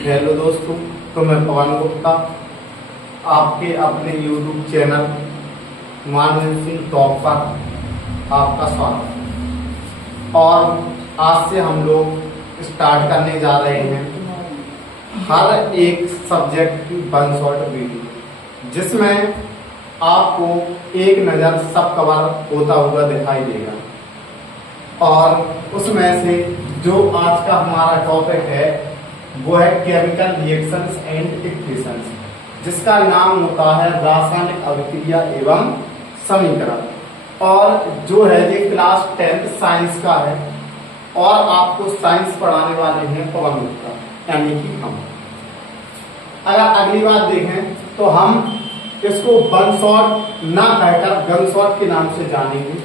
Hello दोस्तों, तो मैं पवन गुप्ता आपके अपने YouTube channel Manvendra Singh top पर आपका स्वागत है। और आज से हम लोग स्टार्ट करने जा रहे हैं हर एक सब्जेक्ट की वन शॉट वीडियो, जिसमें आपको एक नज़र सब कवर होता हुआ दिखाई देगा। और उसमें से जो आज का हमारा टॉपिक है वो है केमिकल रिएक्शंस एंड इक्वेशंस, जिसका नाम होता है रासायनिक अभिक्रिया एवं समीकरण। और जो है ये क्लास 10th साइंस का है और आपको साइंस पढ़ाने वाले हैं पवन गुप्ता, यानी कि हम। अगर अगली बात देखें तो हम इसको वन शॉट ना कहकर गन शॉट के नाम से जानेंगे।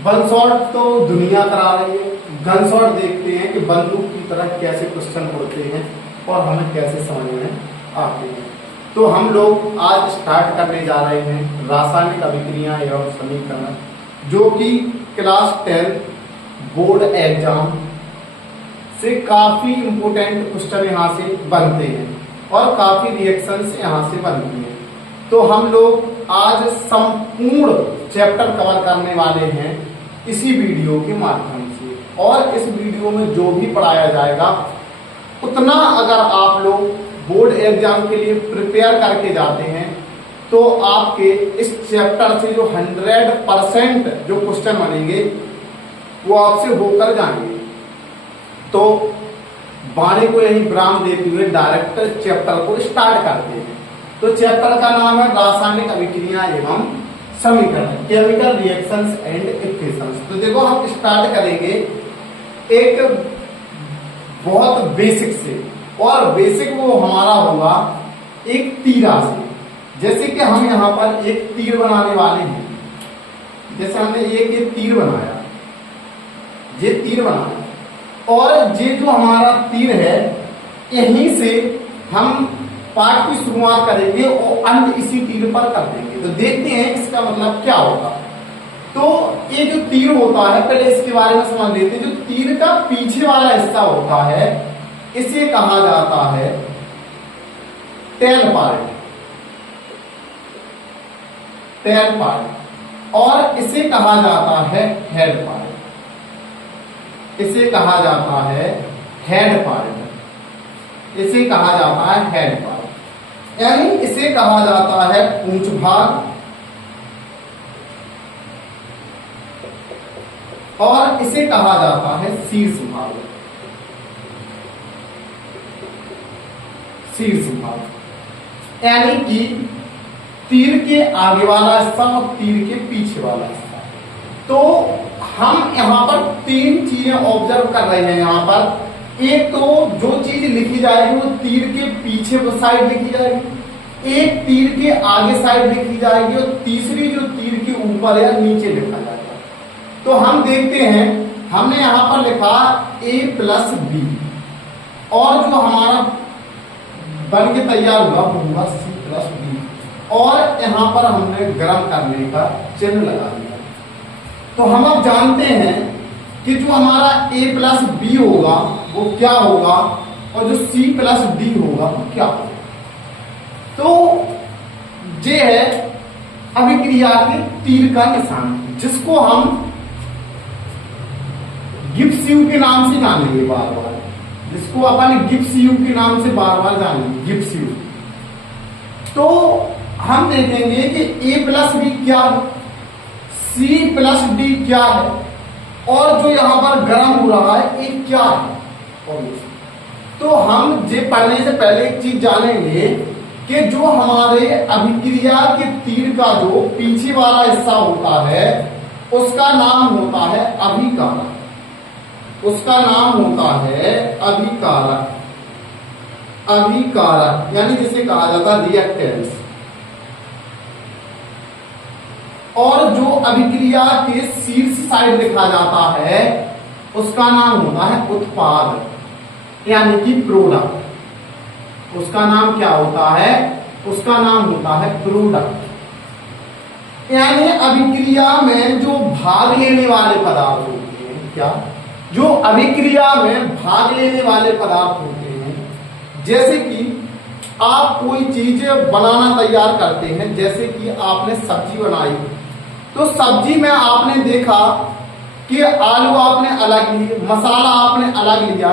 वन शॉट तो दुनिया करा रही है, गन शॉट देखते हैं कि बंदूक की तरह कैसे क्वेश्चन होते हैं और हमें कैसे समझ में आते हैं। तो हम लोग आज स्टार्ट करने जा रहे हैं रासायनिक अभिक्रिया एवं समीकरण, जो कि क्लास 10 बोर्ड एग्जाम से काफी इंपोर्टेंट क्वेश्चन यहाँ से बनते हैं और काफी रिएक्शंस यहाँ से बनती हैं। तो हम लोग आज संपूर्ण चैप्टर कवर करने वाले हैं इसी वीडियो के माध्यम से। और इस वीडियो में जो भी पढ़ाया जाएगा उतना अगर आप लोग बोर्ड एग्जाम के लिए प्रिपेयर करके जाते हैं तो आपके इस चैप्टर से जो 100% जो क्वेश्चन बनेंगे वो आपसे होकर जाएंगे। तो वाणी को यही विराम देते हुए डायरेक्ट चैप्टर को स्टार्ट करते हैं। तो चैप्टर का नाम है रासायनिक अभिक्रिया एवं समीकरण, केमिकल रिएक्शंस एंड इक्वेशंस। तो देखो हम स्टार्ट करेंगे एक बहुत बेसिक से, और बेसिक वो हमारा होगा एक तीरा से। जैसे कि हम यहाँ पर एक तीर बनाने वाले हैं, जैसे हमने ये तीर बनाया, ये तीर बनाया, और ये जो हमारा तीर है यहीं से हम पाठ की शुरुआत करेंगे और अंत इसी तीर पर कर देंगे। तो देखते हैं इसका मतलब क्या होगा। तो ये जो तीर होता है, पहले इसके बारे में समझ लेते हैं। जो तीर का पीछे वाला हिस्सा होता है इसे कहा जाता है टेल पार्ट, टेल पार्ट, और इसे कहा जाता है हेड पार्ट, इसे कहा जाता है हेड पार्ट, इसे कहा जाता है हेड पार्ट, यानी इसे कहा जाता है पूंछ भाग, और इसे कहा जाता है शीर्ष भाग, शीर्ष भाग, यानी कि तीर के आगे वाला हिस्सा और तीर के पीछे वाला हिस्सा। तो हम यहाँ पर तीन चीजें ऑब्जर्व कर रहे हैं। यहाँ पर एक तो जो चीज लिखी जाएगी वो तीर के पीछे साइड लिखी जाएगी, एक तीर के आगे साइड लिखी जाएगी, और तीसरी जो तीर के ऊपर या नीचे लिखा जाएगा। तो हम देखते हैं, हमने यहां पर लिखा a+b, और जो हमारा बन के तैयार हुआ वो हुआ c+b, और यहां पर हमने गर्म करने का चिन्ह लगा दिया। तो हम अब जानते हैं कि जो हमारा a+b होगा वो क्या होगा, और जो c+d होगा वो क्या होगा। तो ये है अभिक्रिया के तीर का निशान, जिसको हम गिब्स यू के नाम से जानेंगे बार बार, जिसको अपन गिब्स यू के नाम से बार बार जानेंगे, गिब्स यू। तो हम देखेंगे कि a+b क्या है, c+d क्या है, और जो यहां पर गर्म हो रहा है ये क्या है। तो हम ये पढ़ने से पहले एक चीज जानेंगे कि जो हमारे अभिक्रिया के तीर का जो पीछे वाला हिस्सा होता है उसका नाम होता है अभिकारक, उसका नाम होता है अभिकारक, अभिकारक यानी जिसे कहा जाता है रिएक्टेंस। और जो अभिक्रिया के शीर्ष साइड लिखा जाता है उसका नाम होता है उत्पाद, यानी कि प्रोडक्ट। उसका नाम क्या होता है, उसका नाम होता है प्रोडक्ट। यानी अभिक्रिया में जो भाग लेने वाले पदार्थ होते हैं, क्या जो अभिक्रिया में भाग लेने वाले पदार्थ होते हैं जैसे कि आप कोई चीज बनाना तैयार करते हैं, जैसे कि आपने सब्जी बनाई, तो सब्जी में आपने देखा कि आलू आपने अलग लिए, मसाला आपने अलग लिया,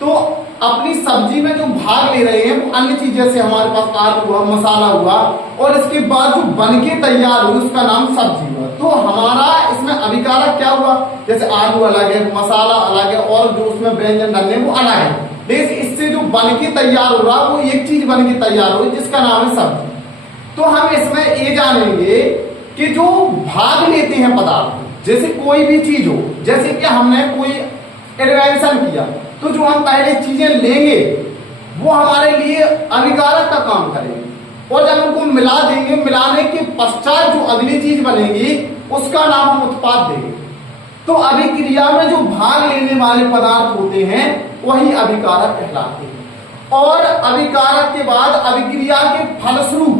तो अपनी सब्जी में जो भाग ले रहे हैं वो अन्य चीज, जैसे हमारे पास आलू हुआ, मसाला हुआ, और इसके बाद जो बन के तैयार हुई उसका नाम सब्जी हुआ। तो हमारा इसमें अभिकारक क्या हुआ, जैसे आलू अलग है, मसाला अलग है, और जो उसमें व्यंजन डलने वो अलग है, लेकिन इससे जो बन के तैयार हो रहा वो एक चीज बन के तैयार हो जिसका नाम है सब्जी। तो हम इसमें ये जानेंगे कि जो भाग लेते हैं पदार्थ, जैसे कोई भी चीज हो, जैसे कि हमने कोई इन्वेंशन किया, तो जो हम पहले चीजें लेंगे वो हमारे लिए अभिकारक का काम करेंगे, और जब उनको मिला देंगे, मिलाने के पश्चात जो अगली चीज बनेगी उसका नाम हम उत्पाद देंगे। तो अभिक्रिया में जो भाग लेने वाले पदार्थ होते हैं वही अभिकारक कहलाते हैं, और अभिकारक के बाद अभिक्रिया के फलस्वरूप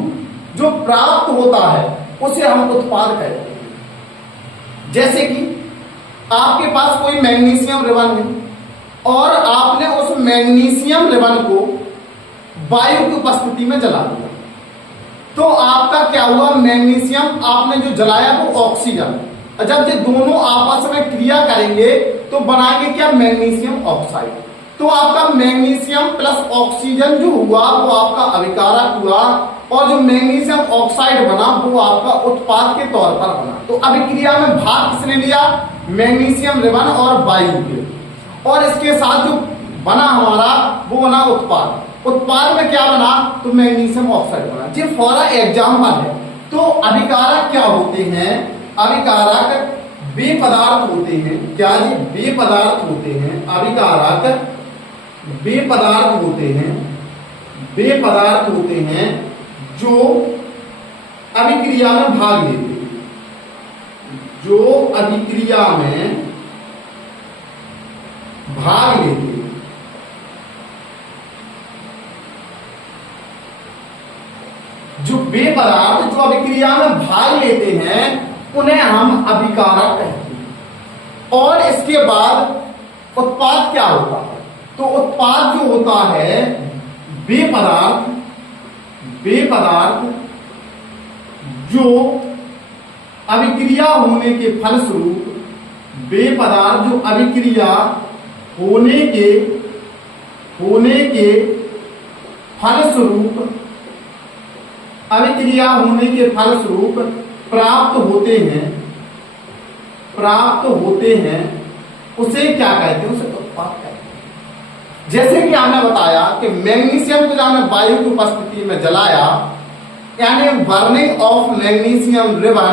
जो प्राप्त होता है उसे हम उत्पाद कहते हैं। जैसे कि आपके पास कोई मैग्नीशियम रिबन है, और आपने उस मैग्नीशियम रिबन को वायु की उपस्थिति में जला दिया, तो आपका क्या हुआ, मैग्नीशियम आपने जो जलाया वो ऑक्सीजन, जब ये दोनों आपस में क्रिया करेंगे तो बनाएंगे क्या, मैग्नीशियम ऑक्साइड। तो आपका मैग्नीशियम प्लस ऑक्सीजन जो हुआ वो आपका अभिकारक हुआ, और जो मैग्नीशियम ऑक्साइड बना वो आपका उत्पाद के तौर पर बना। तो अभिक्रिया में भाग किसने लिया, मैग्नीशियम रिबन और वायु के, और इसके साथ जो बना हमारा वो बना उत्पाद। उत्पाद में क्या बना, तो मैग्नीशियम ऑक्साइड बना। ये फॉर एग्जाम्पल है। तो अभिकारक क्या होते हैं, अभिकारक वे पदार्थ होते हैं, क्या जी, वे पदार्थ होते हैं। अभिकारक वे पदार्थ होते हैं, वे पदार्थ होते हैं जो अभिक्रिया में भाग लेते हैं, जो अभिक्रिया में भाग लेते हैं। जो वे पदार्थ जो अभिक्रिया में भाग लेते हैं उन्हें हम अभिकारक कहते हैं। और इसके बाद उत्पाद क्या होता है, तो उत्पाद जो होता है वे पदार्थ जो अभिक्रिया होने के फलस्वरूप, वे पदार्थ जो अभिक्रिया होने के फलस्वरूप, अभिक्रिया होने के फलस्वरूप प्राप्त होते हैं, उसे क्या कहते हैं, उसे उत्पाद कहते हैं। जैसे कि हमने बताया कि मैग्नीशियम को जब हमने वायु की उपस्थिति में जलाया, यानी burning of magnesium ribbon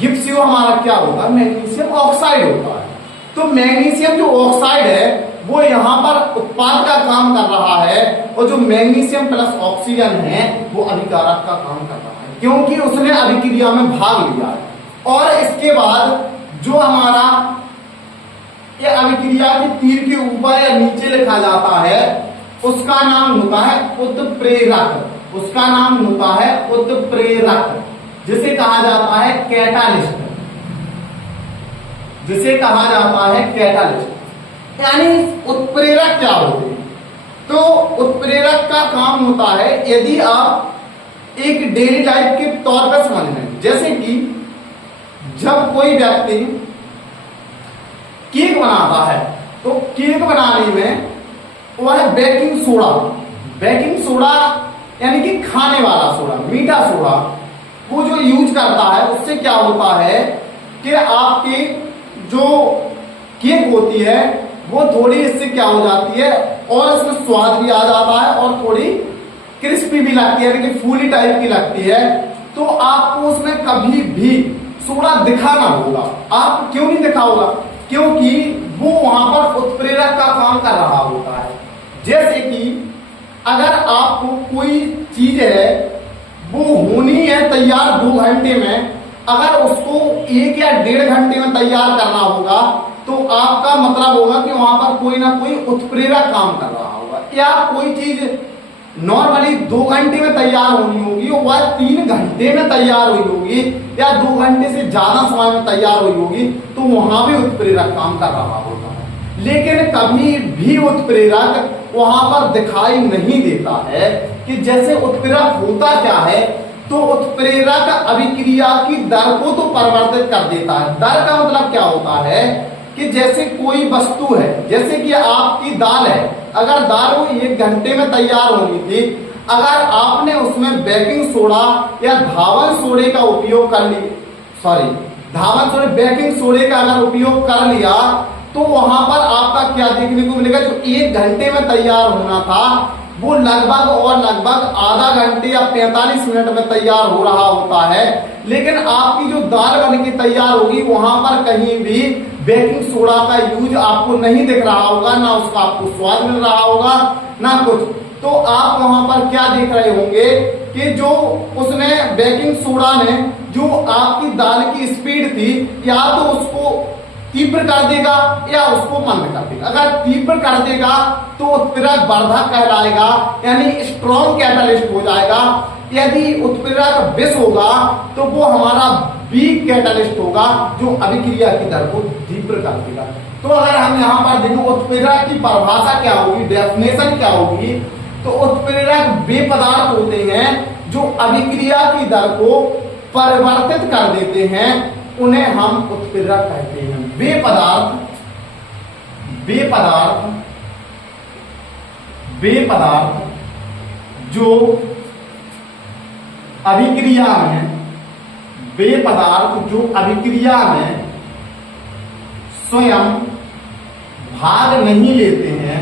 gives you, हमारा क्या होगा, मैग्नीशियम ऑक्साइड होता है। तो मैग्नीशियम जो ऑक्साइड है वो यहाँ पर उत्पाद का काम कर रहा है, और जो मैग्नीशियम प्लस ऑक्सीजन है वो अभिकारक का काम कर रहा है, क्योंकि उसने अभिक्रिया में भाग लिया है। और इसके बाद जो हमारा ये अभिक्रिया के तीर के ऊपर या नीचे लिखा जाता है उसका नाम होता है उत्प्रेरक, उसका नाम होता है उत्प्रेरक, जिसे कहा जाता है कैटालिस्ट, जिसे कहा जाता है कैटालिस्ट। यानी उत्प्रेरक क्या होते हैं, तो उत्प्रेरक का काम होता है, यदि आप एक डेली लाइफ के तौर पर समझ लें, जैसे कि जब कोई व्यक्ति केक बनाता है, तो केक बनाने में वह बेकिंग सोडा यानी कि खाने वाला सोडा, मीठा सोडा, वो जो यूज करता है, उससे क्या होता है कि आपकी जो केक होती है वो थोड़ी इससे क्या हो जाती है, और इसमें स्वाद भी आ जाता है और थोड़ी क्रिस्पी भी लगती है, यानी कि फूली टाइप की लगती है। तो आपको उसमें कभी भी सोडा दिखाना होगा। आप क्यों नहीं दिखा होगा, क्योंकि वो वहां पर उत्प्रेरक का काम कर रहा होता है। जैसे कि अगर आपको कोई चीज है वो होनी है तैयार 2 घंटे में, अगर उसको 1 या 1.5 घंटे में तैयार करना होगा, तो आपका मतलब होगा कि वहां पर कोई ना कोई उत्प्रेरक काम कर रहा होगा। या कोई चीज नॉर्मली 2 घंटे में तैयार होनी होगी, वह 3 घंटे में तैयार हुई होगी, या 2 घंटे से ज्यादा समय में तैयार हुई होगी, तो वहां भी उत्प्रेरक काम कर रहा होता है। लेकिन कभी भी उत्प्रेरक वहां पर दिखाई नहीं देता है कि जैसे उत्प्रेरक होता क्या है, तो उत्प्रेरक अभिक्रिया की दर को तो परिवर्तित कर देता है। दर का मतलब क्या होता है कि जैसे कोई वस्तु है, जैसे कि आपकी दाल है, अगर दाल वो 1 घंटे में तैयार होनी थी, अगर आपने उसमें बेकिंग सोडा या धावन सोडे का उपयोग कर ली, धावन सोडे बेकिंग सोडे का अगर उपयोग कर लिया, तो वहां पर आपका क्या देखने को मिलेगा, जो 1 घंटे में तैयार होना था वो लगभग आधा घंटे या 45 मिनट में तैयार हो रहा होता है। लेकिन आपकी जो दाल बन के तैयार होगी वहां पर कहीं भी बेकिंग सोडा का यूज आपको नहीं दिख रहा होगा, ना उसका आपको स्वाद मिल रहा होगा ना कुछ। तो आप वहां पर क्या देख रहे होंगे कि जो उसने बेकिंग सोडा ने जो आपकी दाल की स्पीड थी, या तो उसको तीव्र कर देगा या उसको मंद कर देगा। अगर तीव्र कर देगा तो उत्प्रेरक वर्धक कहलाएगा, यानी स्ट्रॉन्ग कैटालिस्ट हो जाएगा। यदि उत्प्रेरक विष होगा तो वो हमारा वीक कैटालिस्ट होगा, जो अभिक्रिया की दर को तीव्र कर देगा। तो अगर हम यहाँ पर देखो उत्प्रेरक की परिभाषा क्या होगी, डेफिनेशन क्या होगी, तो उत्प्रेरक वे पदार्थ होते हैं जो अभिक्रिया की दर को परिवर्तित कर देते हैं, उन्हें हम उत्प्रेरक कहते हैं। वे पदार्थ जो अभिक्रिया में स्वयं भाग नहीं लेते हैं,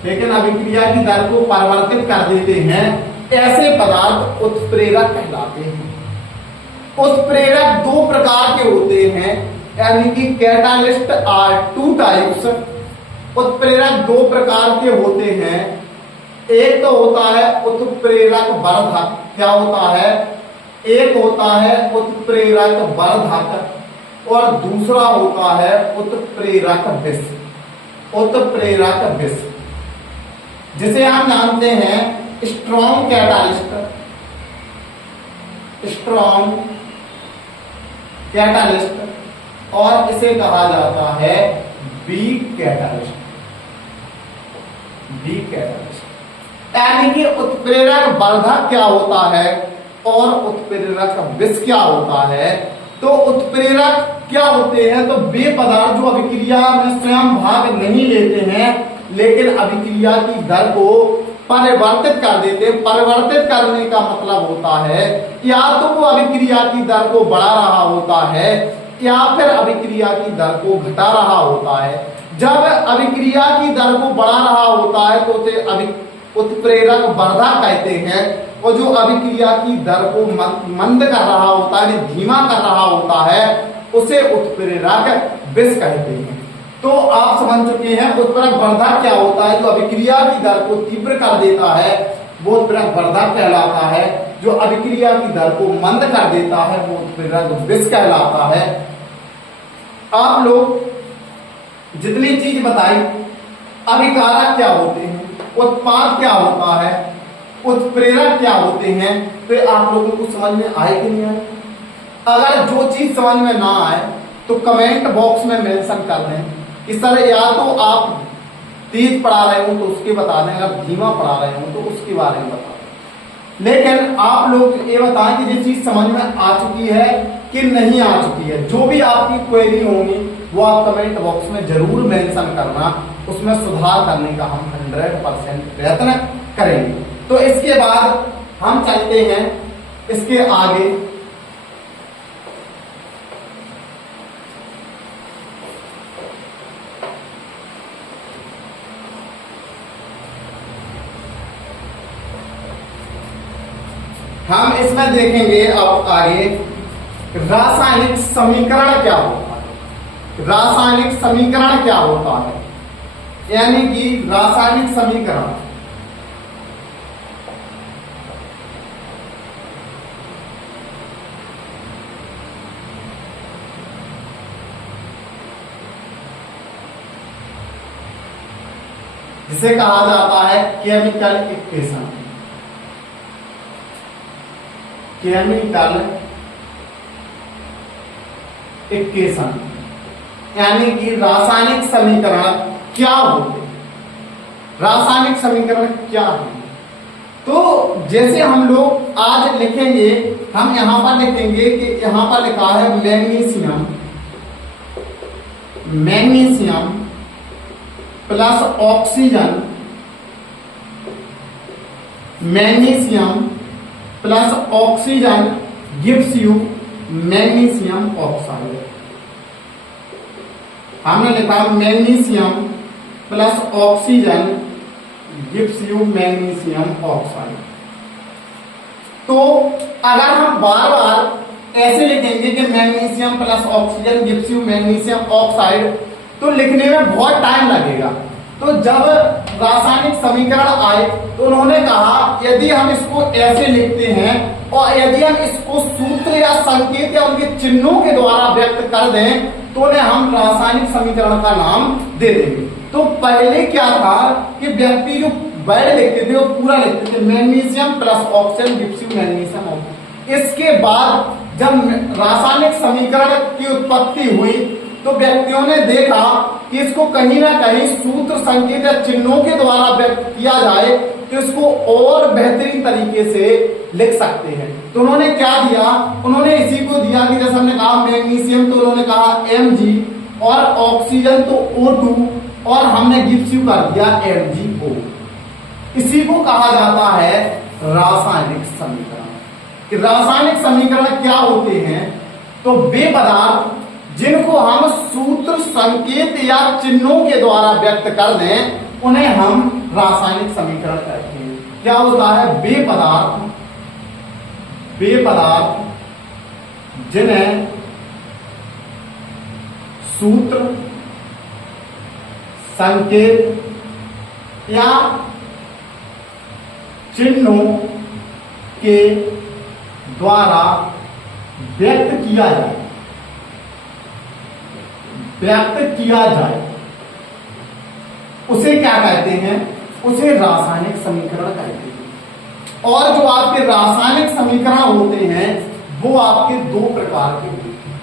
लेकिन अभिक्रिया की दर को परिवर्तित कर देते हैं, ऐसे पदार्थ उत्प्रेरक कहलाते हैं। उत्प्रेरक 2 प्रकार के होते हैं, यानी कि कैटालिस्ट आर 2 टाइप्स। उत्प्रेरक 2 प्रकार के होते हैं। एक तो होता है उत्प्रेरक वर्धक। क्या होता है? एक होता है उत्प्रेरक वर्धक और दूसरा होता है उत्प्रेरक विष। जिसे हम जानते हैं स्ट्रॉन्ग कैटालिस्ट और इसे कहा जाता है वीक कैटालिस्ट। यानी कि उत्प्रेरक वर्धक क्या होता है और उत्प्रेरक विष क्या होता है। तो उत्प्रेरक क्या होते हैं? तो वे पदार्थ जो अभिक्रिया में स्वयं भाग नहीं लेते हैं, लेकिन अभिक्रिया की दर को परिवर्तित कर देते हैं। परिवर्तित करने का मतलब होता है या तो वो अभिक्रिया की दर को बढ़ा रहा होता है या फिर अभिक्रिया की दर को घटा रहा होता है। जब अभिक्रिया की दर को बढ़ा रहा होता है तो उसे उत्प्रेरक वर्धक कहते हैं, और जो अभिक्रिया की दर को मंद कर रहा होता है, धीमा कर रहा होता है, उसे उत्प्रेरक विष कहते हैं। तो आप समझ चुके हैं उत्प्रेरक वर्धक क्या होता है। जो अभिक्रिया की दर को तीव्र कर देता है वो उत्प्रेरक वर्धक कहलाता है। जो अभिक्रिया की दर को मंद कर देता है वो उत्प्रेरक विष कहलाता है। आप लोग जितनी चीज बताई, अभिकारक क्या होते हैं, उत्पाद क्या होता है, उत्प्रेरक क्या होते हैं, तो आप लोगों को समझ में आए कि नहीं आए? अगर जो चीज समझ में ना आए तो कमेंट बॉक्स में मेंशन कर दें कि सर या तो आप तेज पढ़ा रहे हो तो उसके बता दें, अगर धीमा पढ़ा रहे हो तो उसके बारे में बता दें। लेकिन आप लोग ये बताएं कि ये चीज समझ में आ चुकी है कि नहीं आ चुकी है। जो भी आपकी क्वेरी होगी वो आप कमेंट बॉक्स में जरूर मेंशन करना, उसमें सुधार करने का हम 100% प्रयत्न करेंगे। तो इसके बाद हम चलते हैं इसके आगे। हम इसमें देखेंगे अब आगे रासायनिक समीकरण क्या होता है। रासायनिक समीकरण क्या होता है, यानी कि रासायनिक समीकरण जिसे कहा जाता है केमिकल इक्वेशन। केमिकल इक्वेशन यानी कि रासायनिक समीकरण क्या होते हैं, रासायनिक समीकरण क्या है। तो जैसे हम लोग आज लिखेंगे, हम यहां पर लिखेंगे कि यहां पर लिखा है magnesium, magnesium plus oxygen, magnesium plus oxygen gives you magnesium oxide. हमने लिखा magnesium plus oxygen gives you magnesium oxide. तो अगर हम बार बार ऐसे लिखेंगे कि magnesium plus oxygen gives you magnesium oxide, तो लिखने में बहुत टाइम लगेगा। तो जब रासायनिक समीकरण आए तो उन्होंने कहा यदि हम इसको ऐसे लिखते हैं और यदि हम इसको सूत्र या संकेत या उनके चिन्हों के द्वारा व्यक्त कर दें तो उन्हें हम रासायनिक समीकरण का नाम दे देंगे। तो पहले क्या था कि व्यक्ति जो वर्ड लिखते थे वो पूरा लिखते थे, magnesium plus oxygen gives you magnesium oxide. इसके बाद जब रासायनिक समीकरण की उत्पत्ति हुई तो व्यक्तियों ने देखा कि इसको कहीं ना कहीं सूत्र संकेत या चिन्हों के द्वारा व्यक्त किया जाए तो इसको और बेहतरीन तरीके से लिख सकते हैं। तो उन्होंने क्या दिया, उन्होंने इसी को दिया कि जैसे हमने कहा मैग्नीशियम तो उन्होंने कहा Mg और ऑक्सीजन तो O2 और हमने गिव्स यू कर दिया MgO। इसी को कहा जाता है रासायनिक समीकरण। कि रासायनिक समीकरण क्या होते हैं, तो वे पदार्थ जिनको हम सूत्र संकेत या चिन्हों के द्वारा व्यक्त कर दें उन्हें हम रासायनिक समीकरण कहते हैं। क्या होता है, वे पदार्थ जिन्हें सूत्र संकेत या चिन्हों के द्वारा व्यक्त किया जाए उसे क्या कहते हैं, उसे रासायनिक समीकरण कहते हैं। और जो आपके रासायनिक समीकरण होते हैं वो आपके दो प्रकार के होते हैं।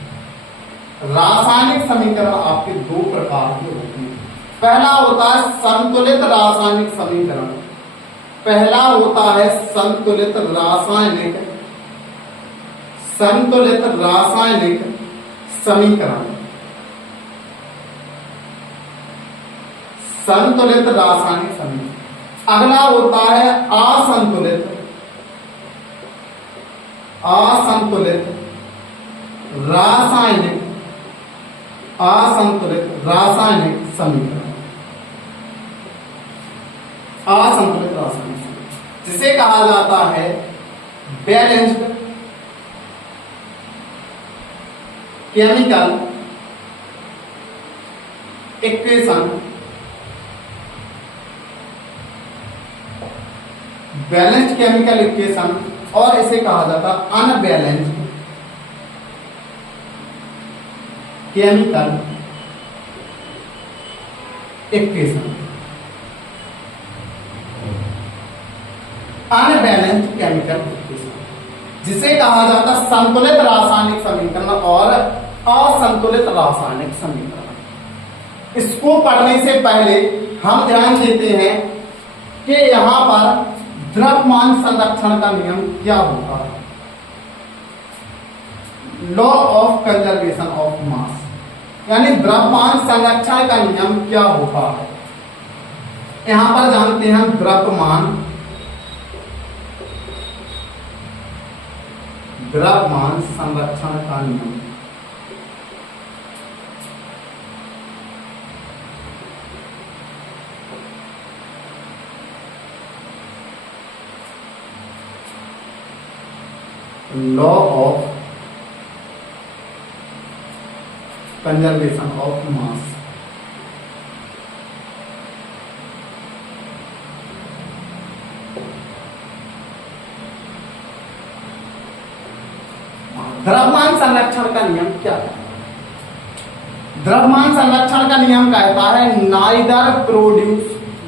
रासायनिक समीकरण आपके दो प्रकार के होते हैं। पहला होता है संतुलित रासायनिक समीकरण, पहला होता है संतुलित रासायनिक समीकरण, संतुलित रासायनिक समीकरण। अगला होता है असंतुलित रासायनिक समीकरण, असंतुलित रासायनिक समीकरण, जिसे कहा जाता है balanced chemical equation, balanced chemical equation, और इसे कहा जाता है unbalanced chemical equation. Unbalanced chemical equation जिसे कहा जाता है संतुलित रासायनिक समीकरण और असंतुलित रासायनिक समीकरण। इसको पढ़ने से पहले हम ध्यान देते हैं कि यहां पर द्रव्यमान संरक्षण का नियम क्या होता है, law of conservation of mass, यानी द्रव्यमान संरक्षण का नियम क्या होता है। यहां पर जानते हैं द्रव्यमान संरक्षण का नियम। Law of conservation of mass. द्रव्यमान संरक्षण का नियम क्या है? द्रव्यमान संरक्षण का नियम कहता है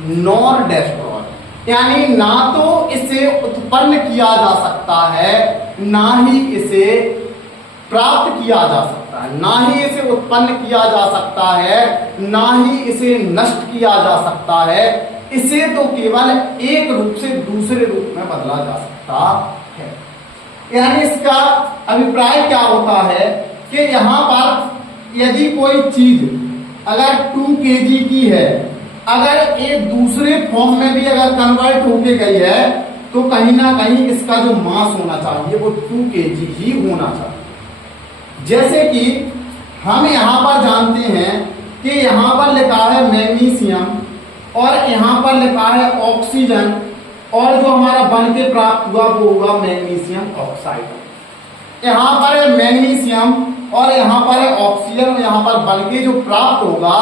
नॉर डेस्ट्रॉय, यानी ना तो इसे उत्पन्न किया जा सकता है, ना ही इसे प्राप्त किया जा सकता है, ना ही इसे उत्पन्न किया जा सकता है, ना ही इसे नष्ट किया जा सकता है। इसे तो केवल एक रूप से दूसरे रूप में बदला जा सकता है। यानी इसका अभिप्राय क्या होता है कि यहां पर यदि कोई चीज अगर 2 kg की है, अगर एक दूसरे फॉर्म में भी अगर कन्वर्ट होके गई है, तो कहीं ना कहीं इसका जो मास होना चाहिए वो 2 kg ही होना चाहिए। जैसे कि हम यहां पर जानते हैं कि यहां पर लिखा है मैग्नीशियम और यहां पर लिखा है ऑक्सीजन, और जो हमारा बन के प्राप्त हुआ वो हुआ मैग्नीशियम ऑक्साइड। यहां पर है मैग्नीशियम और यहां पर है ऑक्सीजन, और यहां पर बन के जो प्राप्त होगा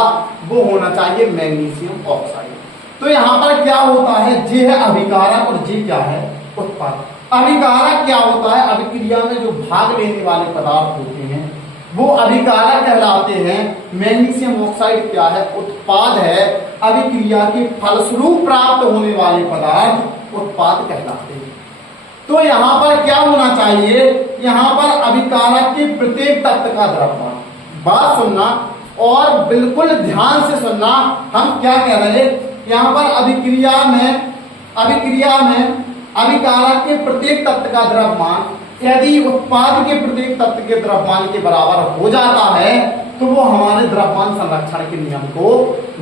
वो होना चाहिए मैग्नीशियम ऑक्साइड। तो यहां पर क्या होता है, जे है अभिकारक और जे क्या है उत्पादक। अभिकारक क्या होता है, अभिक्रिया में जो भाग लेने वाले पदार्थ होते हैं वो अभिकारक कहलाते हैं। मैग्नीशियम ऑक्साइड क्या है, उत्पाद है। अभिक्रिया के फलस्वरूप प्राप्त होने वाले पदार्थ उत्पाद कहलाते हैं। तो यहां पर क्या होना चाहिए, यहां पर अभिकारक के प्रत्येक तत्व का द्रव्यमान, बात सुनना और बिल्कुल ध्यान से सुनना, हम क्या कह रहे हैं, यहां पर अभिक्रिया में अभिकारक के प्रत्येक तत्व का द्रव्यमान यदि उत्पाद के प्रत्येक तत्व के द्रव्यमान के बराबर हो जाता है तो वो हमारे द्रव्यमान संरक्षण के नियम को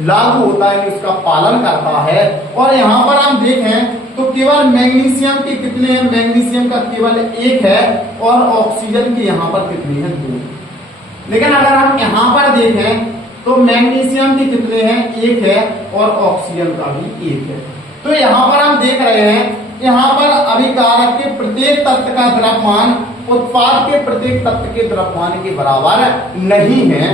लागू होता है, उसका पालन करता है। और यहाँ पर हम देखें तो केवल मैग्नीशियम के कितने हैं, मैग्नीशियम का केवल 1 है और ऑक्सीजन के यहाँ पर कितने हैं, 2। लेकिन अगर हम यहाँ पर देखें तो मैग्नीशियम के कितने हैं, 1 है और ऑक्सीजन का भी 1 है। तो यहाँ पर हम देख रहे हैं, यहाँ पर अभिकारक के प्रत्येक तत्व का द्रव्यमान उत्पाद के प्रत्येक तत्व के द्रव्यमान के बराबर नहीं है।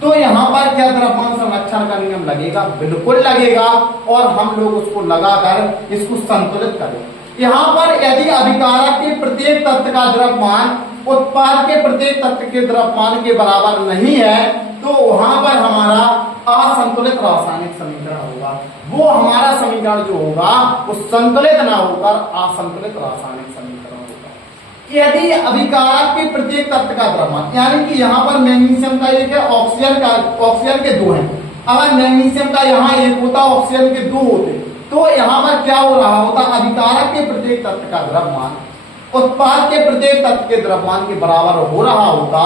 तो यहाँ पर क्या द्रव्यमान संरक्षण का नियम लगेगा, बिल्कुल लगेगा, और हम लोग उसको लगाकर इसको संतुलित करें। यहाँ पर यदि अभिकारक के प्रत्येक तत्व का द्रव्यमान उत्पाद के प्रत्येक तत्व के द्रव्यमान के बराबर नहीं है तो वहां पर हमारा असंतुलित रासायनिक समीकरण होगा। वो हमारा समीकरण जो होगा वो संतुलित ना होकर असंतुलित रासायनिक समीकरण होगा। यदि अभिकारक के प्रत्येक तत्व का द्रव्यमान, यानी कि यहाँ पर मैग्नीशियम का 1 है, ऑक्सीजन के 2 हैं। अगर मैग्नीशियम का यहाँ 1 होता, ऑक्सीजन के 2 होते, तो यहाँ पर क्या हो रहा होता, अभिकारक के प्रत्येक तत्व का द्रव्यमान उत्पाद के प्रत्येक तत्व के द्रव्यमान के बराबर हो रहा होता,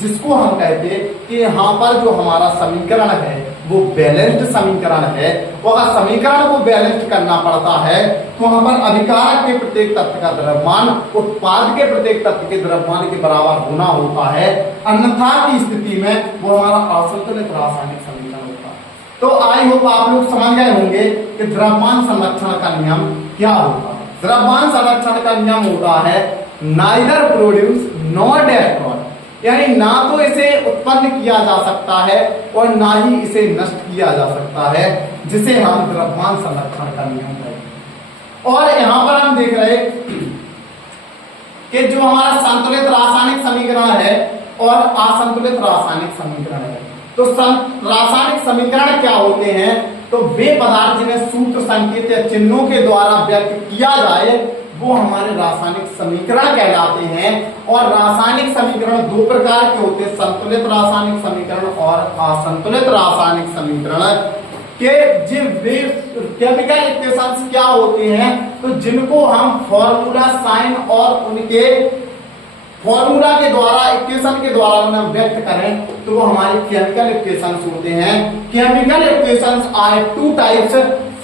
जिसको हम कहते हैं कि यहाँ पर जो हमारा समीकरण है वो बैलेंस्ड समीकरण है। और अगर समीकरण को बैलेंस्ड करना पड़ता है तो वहां पर अभिकारक के प्रत्येक तत्व का द्रव्यमान उत्पाद के प्रत्येक तत्व के द्रव्यमान के बराबर होना होता है, अन्यथा की स्थिति में वो हमारा असंतुलित रासायनिक समीकरण होता है। तो आई होप आप लोग समझ गए होंगे कि द्रव्यमान संरक्षण का नियम क्या होता है। द्रव्यमान संरक्षण का नियम होता है नाइदर प्रोड्यूस नॉर डेस्ट्रॉय, यानी ना तो इसे उत्पन्न किया जा सकता है और ना ही इसे नष्ट किया जा सकता है, जिसे हम द्रव्यमान संरक्षण का नियम कहते हैं। और यहां पर हम देख रहे कि जो हमारा संतुलित रासायनिक समीकरण है और असंतुलित रासायनिक समीकरण है, तो रासायनिक समीकरण क्या होते हैं, तो वे पदार्थ जिन्हें सूत्र संकेत या चिन्हों के द्वारा व्यक्त किया जाए वो हमारे रासायनिक समीकरण कहलाते हैं। और रासायनिक समीकरण 2 प्रकार के होते हैं, संतुलित रासायनिक समीकरण और असंतुलित रासायनिक समीकरण के केमिकल इक्वेशंस क्या होते हैं, तो जिनको हम फॉर्मूला साइन और उनके फॉर्मूला के द्वारा इक्वेशन के द्वारा उन्हें व्यक्त करें तो वो हमारे केमिकल इक्वेशंस होते हैं। Chemical equations are 2 types,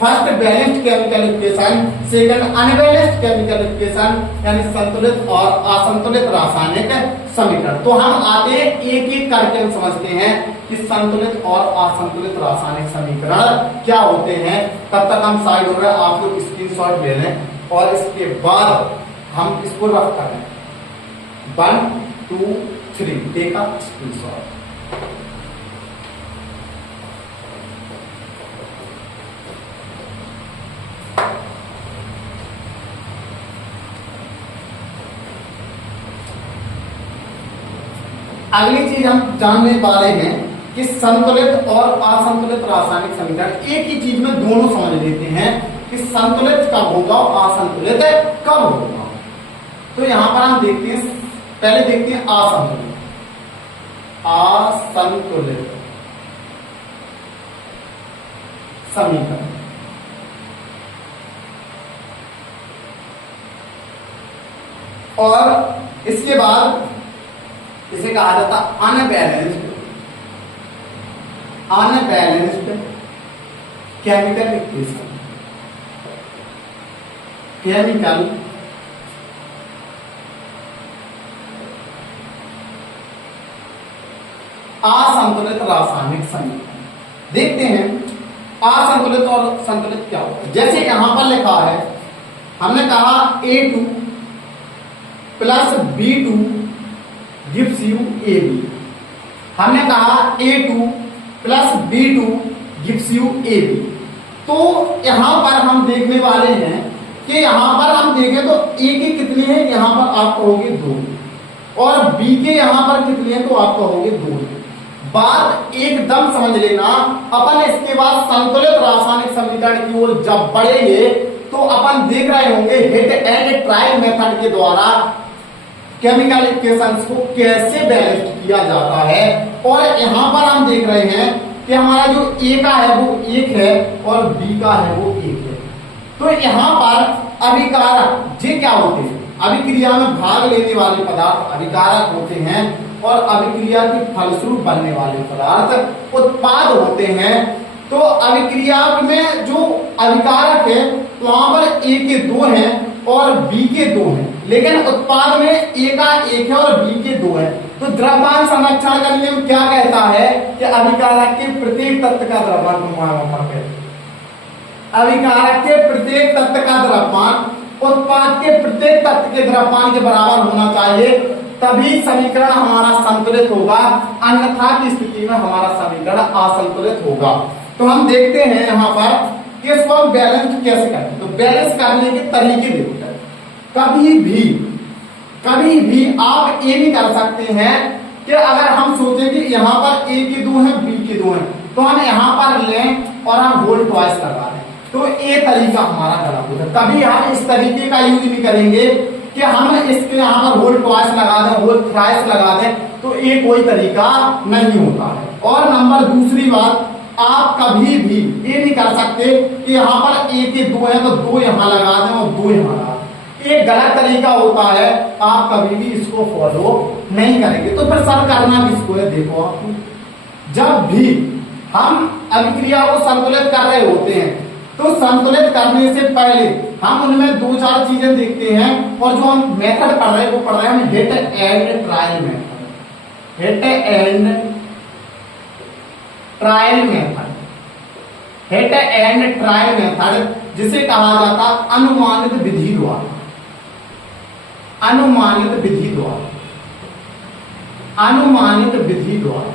first balanced chemical equation, second unbalanced chemical equation, यानी संतुलित और असंतुलित रासायनिक समीकरण। तो हम आगे एक एक करके हम समझते हैं कि संतुलित और असंतुलित रासायनिक समीकरण क्या होते हैं। तब तक हम साइड हो रहे, आप लोग स्क्रीनशॉट ले लें और इसके बाद हम इसको रफ करें। 1 2 3 देखा स्क्रीनशॉट। अगली चीज हम जानने वाले हैं कि संतुलित और असंतुलित रासायनिक समीकरण एक ही चीज में दोनों समझ लेते हैं कि संतुलित कब होगा और असंतुलित कब होगा। तो यहां पर हम देखते हैं, पहले देखते हैं असंतुलित। असंतुलित समीकरण, और इसके बाद इसे कहा जाता अनबैलेंस्ड केमिकल इक्वेशन। केमिकल असंतुलित रासायनिक समीकरण। देखते हैं असंतुलित और संतुलित क्या होता है। जैसे यहां पर लिखा है, हमने कहा A2 plus B2 gives you AB। हमने कहा A2 plus B2 gives you AB। तो यहां पर हम देखने वाले हैं कि यहां पर हम देखें तो A की कितनी है, यहां पर आप कहोगे 2, और B के यहां पर कितनी है तो आप कहोगे 2। बात एकदम समझ लेना। अपन इसके बाद संतुलित रासायनिक समीकरण की ओर जब बढ़ेंगे तो अपन देख रहे होंगे हिट एंड ट्रायल मेथड के द्वारा केमिकल इक्वेशंस को कैसे बैलेंस किया जाता है। और यहां पर हम देख रहे हैं कि हमारा जो A का है वो 1 है और B का है वो 1 है। तो यहां पर अभिकारक ये क्या होते हैं, अभिक्रिया में भाग लेने वाले पदार्थ अभिकारक होते हैं, और अभिक्रिया के फलस्वरूप बनने वाले पदार्थ उत्पाद होते हैं। तो अभिक्रिया में जो अभिकारक है वहां पर A के 2 हैं और B के 2 हैं, लेकिन उत्पाद में A का 1 है और B के 2 है। तो द्रव्यमान संरक्षण का नियम क्या कहता है कि अभिकारक के प्रत्येक तत्व का द्रव्यमान, अभिकारक के प्रत्येक तत्व का द्रव्यमान उत्पाद के प्रत्येक तत्व के द्रव्यमान के बराबर होना चाहिए, तभी समीकरण हमारा संतुलित होगा, अन्यथा की स्थिति में हमारा समीकरण असंतुलित होगा। तो हम देखते हैं यहां पर कि इसको हम बैलेंस कैसे करें। तो बैलेंस करने के तरीके देखते हैं। कभी भी आप ये नहीं कर सकते हैं कि अगर हम सोचें कि यहाँ पर A के 2 हैं B के 2 हैं तो हम यहाँ पर लें और हम होल ट्वाइस लगा दें, तो ये तरीका हमारा गलत होता है। कभी हम इस तरीके का यूज नहीं करेंगे कि हम इसके यहाँ पर होल ट्वाइस लगा दें, होल थ्राइस लगा दें, तो ये कोई तरीका नहीं होता है। और नंबर दूसरी बात, आप कभी भी ये नहीं कर सकते कि यहाँ पर A के 2 है तो 2 यहाँ लगा दें और 2 यहाँ लगा दें, ये गलत तरीका होता है। आप कभी भी इसको फॉलो नहीं करेंगे। तो फिर सर करना भी इसको है। देखो आप, जब भी हम अभिक्रिया को संतुलित कर रहे होते हैं तो संतुलित करने से पहले हम उनमें 2-4 चीजें देखते हैं, और जो हम मेथड पढ़ रहे हैं वो पढ़ रहे हैं हम hit and trial method. Hit and trial method, hit and trial method जिसे कहा जाता अनुमानित विधि द्वारा, अनुमानित विधि द्वारा, अनुमानित विधि द्वारा,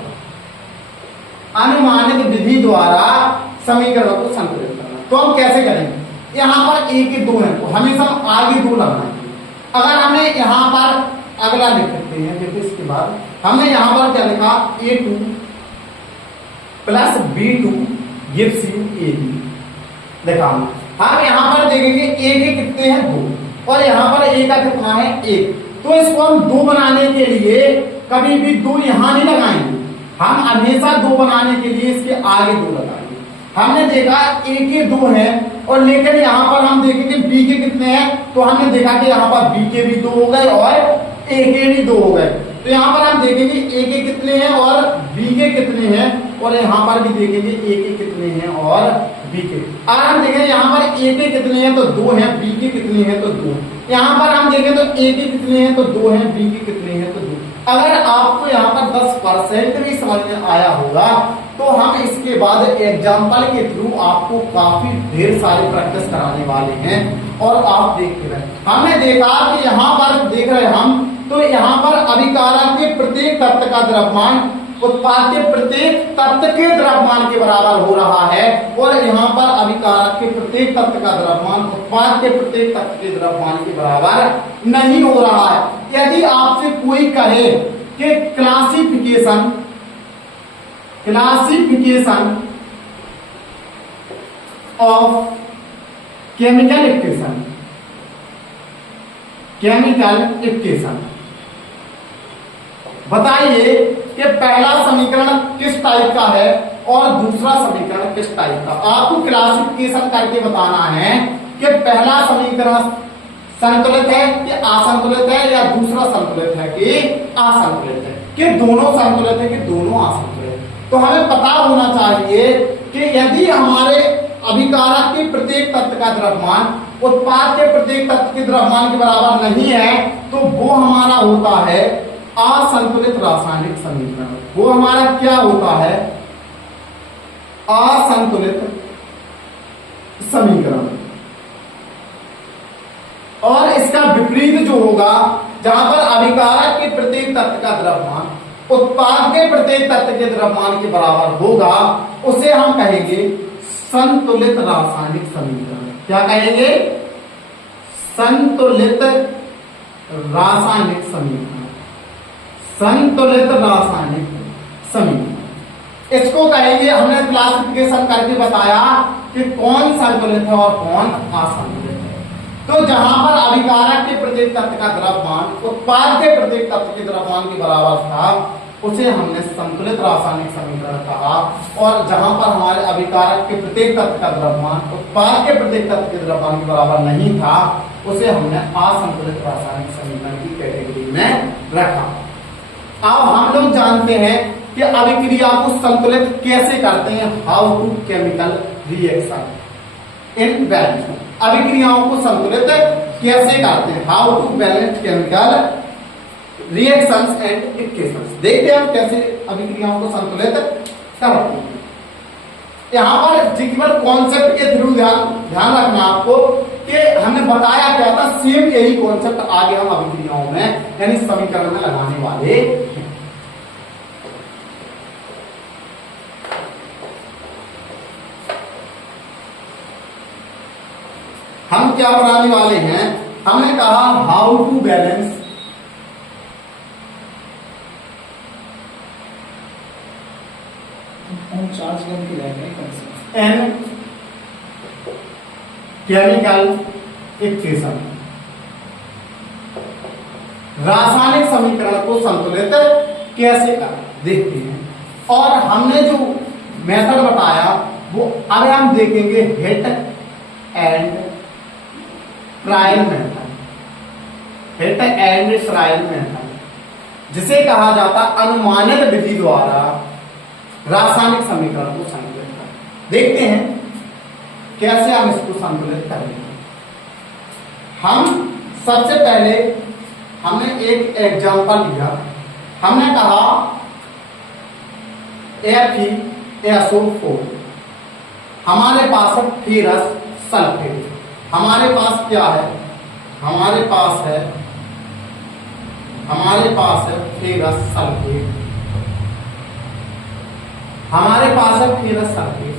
अनुमानित विधि द्वारा समीकरणों को संतुलित करना। तो हम कैसे करेंगे, यहां पर A के 2 हैं तो हमेशा आगे 2 लगाएंगे। अगर हमने यहां पर अगला लिख सकते हैं, देखो इसके बाद हमने यहां पर क्या लिखा, A2 plus B2 gives you AB लिखा। हम यहां पर देखेंगे A के कितने हैं 2 और यहां पर A का कितना है 1। तो इसको हम 2 बनाने के लिए कभी भी 2 यहां नहीं लगाएंगे, हम हमेशा 2 बनाने के लिए इसके आगे 2 लगाएंगे। हमने देखा A के 2 हैं और लेकिन यहाँ पर हम देखेंगे B के कितने हैं, तो हमने देखा कि यहाँ पर B के भी 2 हो गए और A के भी 2 हो गए। तो यहाँ पर हम देखेंगे A के कितने हैं और B के कितने हैं, और यहाँ पर भी देखेंगे A के कितने हैं और B के। अगर हम देखें यहाँ पर A के कितने हैं तो 2 हैं, B के कितने हैं तो 2। यहाँ पर हम देखें तो A के कितने हैं तो 2 हैं, B के कितने हैं तो 2। अगर आपको यहाँ पर 10% भी समझ में आया होगा तो हम इसके बाद एग्जाम्पल के थ्रू आपको काफी ढेर सारी प्रैक्टिस कराने वाले हैं और आप देखते रहे। हमने देखा कि यहाँ पर देख रहे हम, तो यहाँ पर अभिकारक के प्रत्येक तत्व का द्रव्यमान उत्पाद के प्रत्येक तत्व के द्रव्यमान के बराबर हो रहा है, और यहाँ पर अभिकारक के प्रत्येक तत्व का द्रव्यमान उत्पाद के प्रत्येक तत्व के द्रव्यमान के बराबर नहीं हो रहा है। यदि आपसे कोई कहे कि classification classification of chemical equation, chemical equation. बताइए कि पहला समीकरण किस टाइप का है और दूसरा समीकरण किस टाइप का। आपको क्लासिफिकेशन करके बताना है कि पहला समीकरण संतुलित है कि असंतुलित है, या दूसरा संतुलित है कि असंतुलित है, कि दोनों संतुलित है कि दोनों असंतुलित है। तो हमें पता होना चाहिए कि यदि हमारे अभिकारक के प्रत्येक तत्व का द्रव्यमान उत्पाद के प्रत्येक तत्व के द्रव्यमान के बराबर नहीं है, तो वो हमारा होता है असंतुलित रासायनिक समीकरण। वो हमारा क्या होता है? असंतुलित समीकरण। और इसका विपरीत जो होगा, जहां पर अभिकारक के प्रत्येक तत्व का द्रव्यमान उत्पाद के प्रत्येक तत्व के द्रव्यमान के बराबर होगा, उसे हम कहेंगे संतुलित रासायनिक समीकरण। क्या कहेंगे? संतुलित रासायनिक समीकरण। संतुलित रासायनिक समीकरण इसको कहेंगे। हमने क्लासिफिकेशन करके बताया कि कौन संतुलित है और कौन असंतुलित है। तो जहां पर अभिकारक के प्रत्येक तत्व का द्रव्यमान उत्पाद के प्रत्येक तत्व के द्रव्यमान के बराबर था, उसे हमने संतुलित रासायनिक समीकरण कहा। और जहां पर हमारे अभिकारक के प्रत्येक तत्व का द्रव्यमान उत्पाद के प्रत्येक तत्व के द्रव्यमान के बराबर नहीं था, उसे हमने असंतुलित रासायनिक समीकरण की कैटेगरी में रखा। अब हम लोग जानते हैं कि अभिक्रिया को संतुलित कैसे करते हैं। How to chemical reaction in balance. अभिक्रियाओं को संतुलित कैसे करते हैं? How to balance chemical reactions and equations. देखते हैं हम कैसे अभिक्रियाओं को संतुलित करते हैं। यहां पर केवल कॉन्सेप्ट के थ्रू ध्यान रखना आपको कि हमने बताया क्या था, सेम यही कॉन्सेप्ट आगे हम अभिक्रियाओं में यानी समीकरण में लगाने वाले हैं। हम क्या बनाने वाले हैं? हमने कहा how to balance an chemical equation. रासायनिक समीकरण को संतुलित कैसे कर देखते हैं। और हमने जो मेथड बताया वो अब हम देखेंगे hit and trial method. Hit and trial method जिसे कहा जाता अनुमानित विधि द्वारा रासायनिक समीकरण को संतुलित कर। देखते हैं कैसे हम इसको संतुलित करेंगे। हम सबसे पहले हमने एक एग्जांपल लिया। हमने कहा FeSO4 हमारे पास है फेरस सल्फेट। हमारे पास क्या है? हमारे पास है फेरस सल्फेट। हमारे पास है फेरस सल्फेट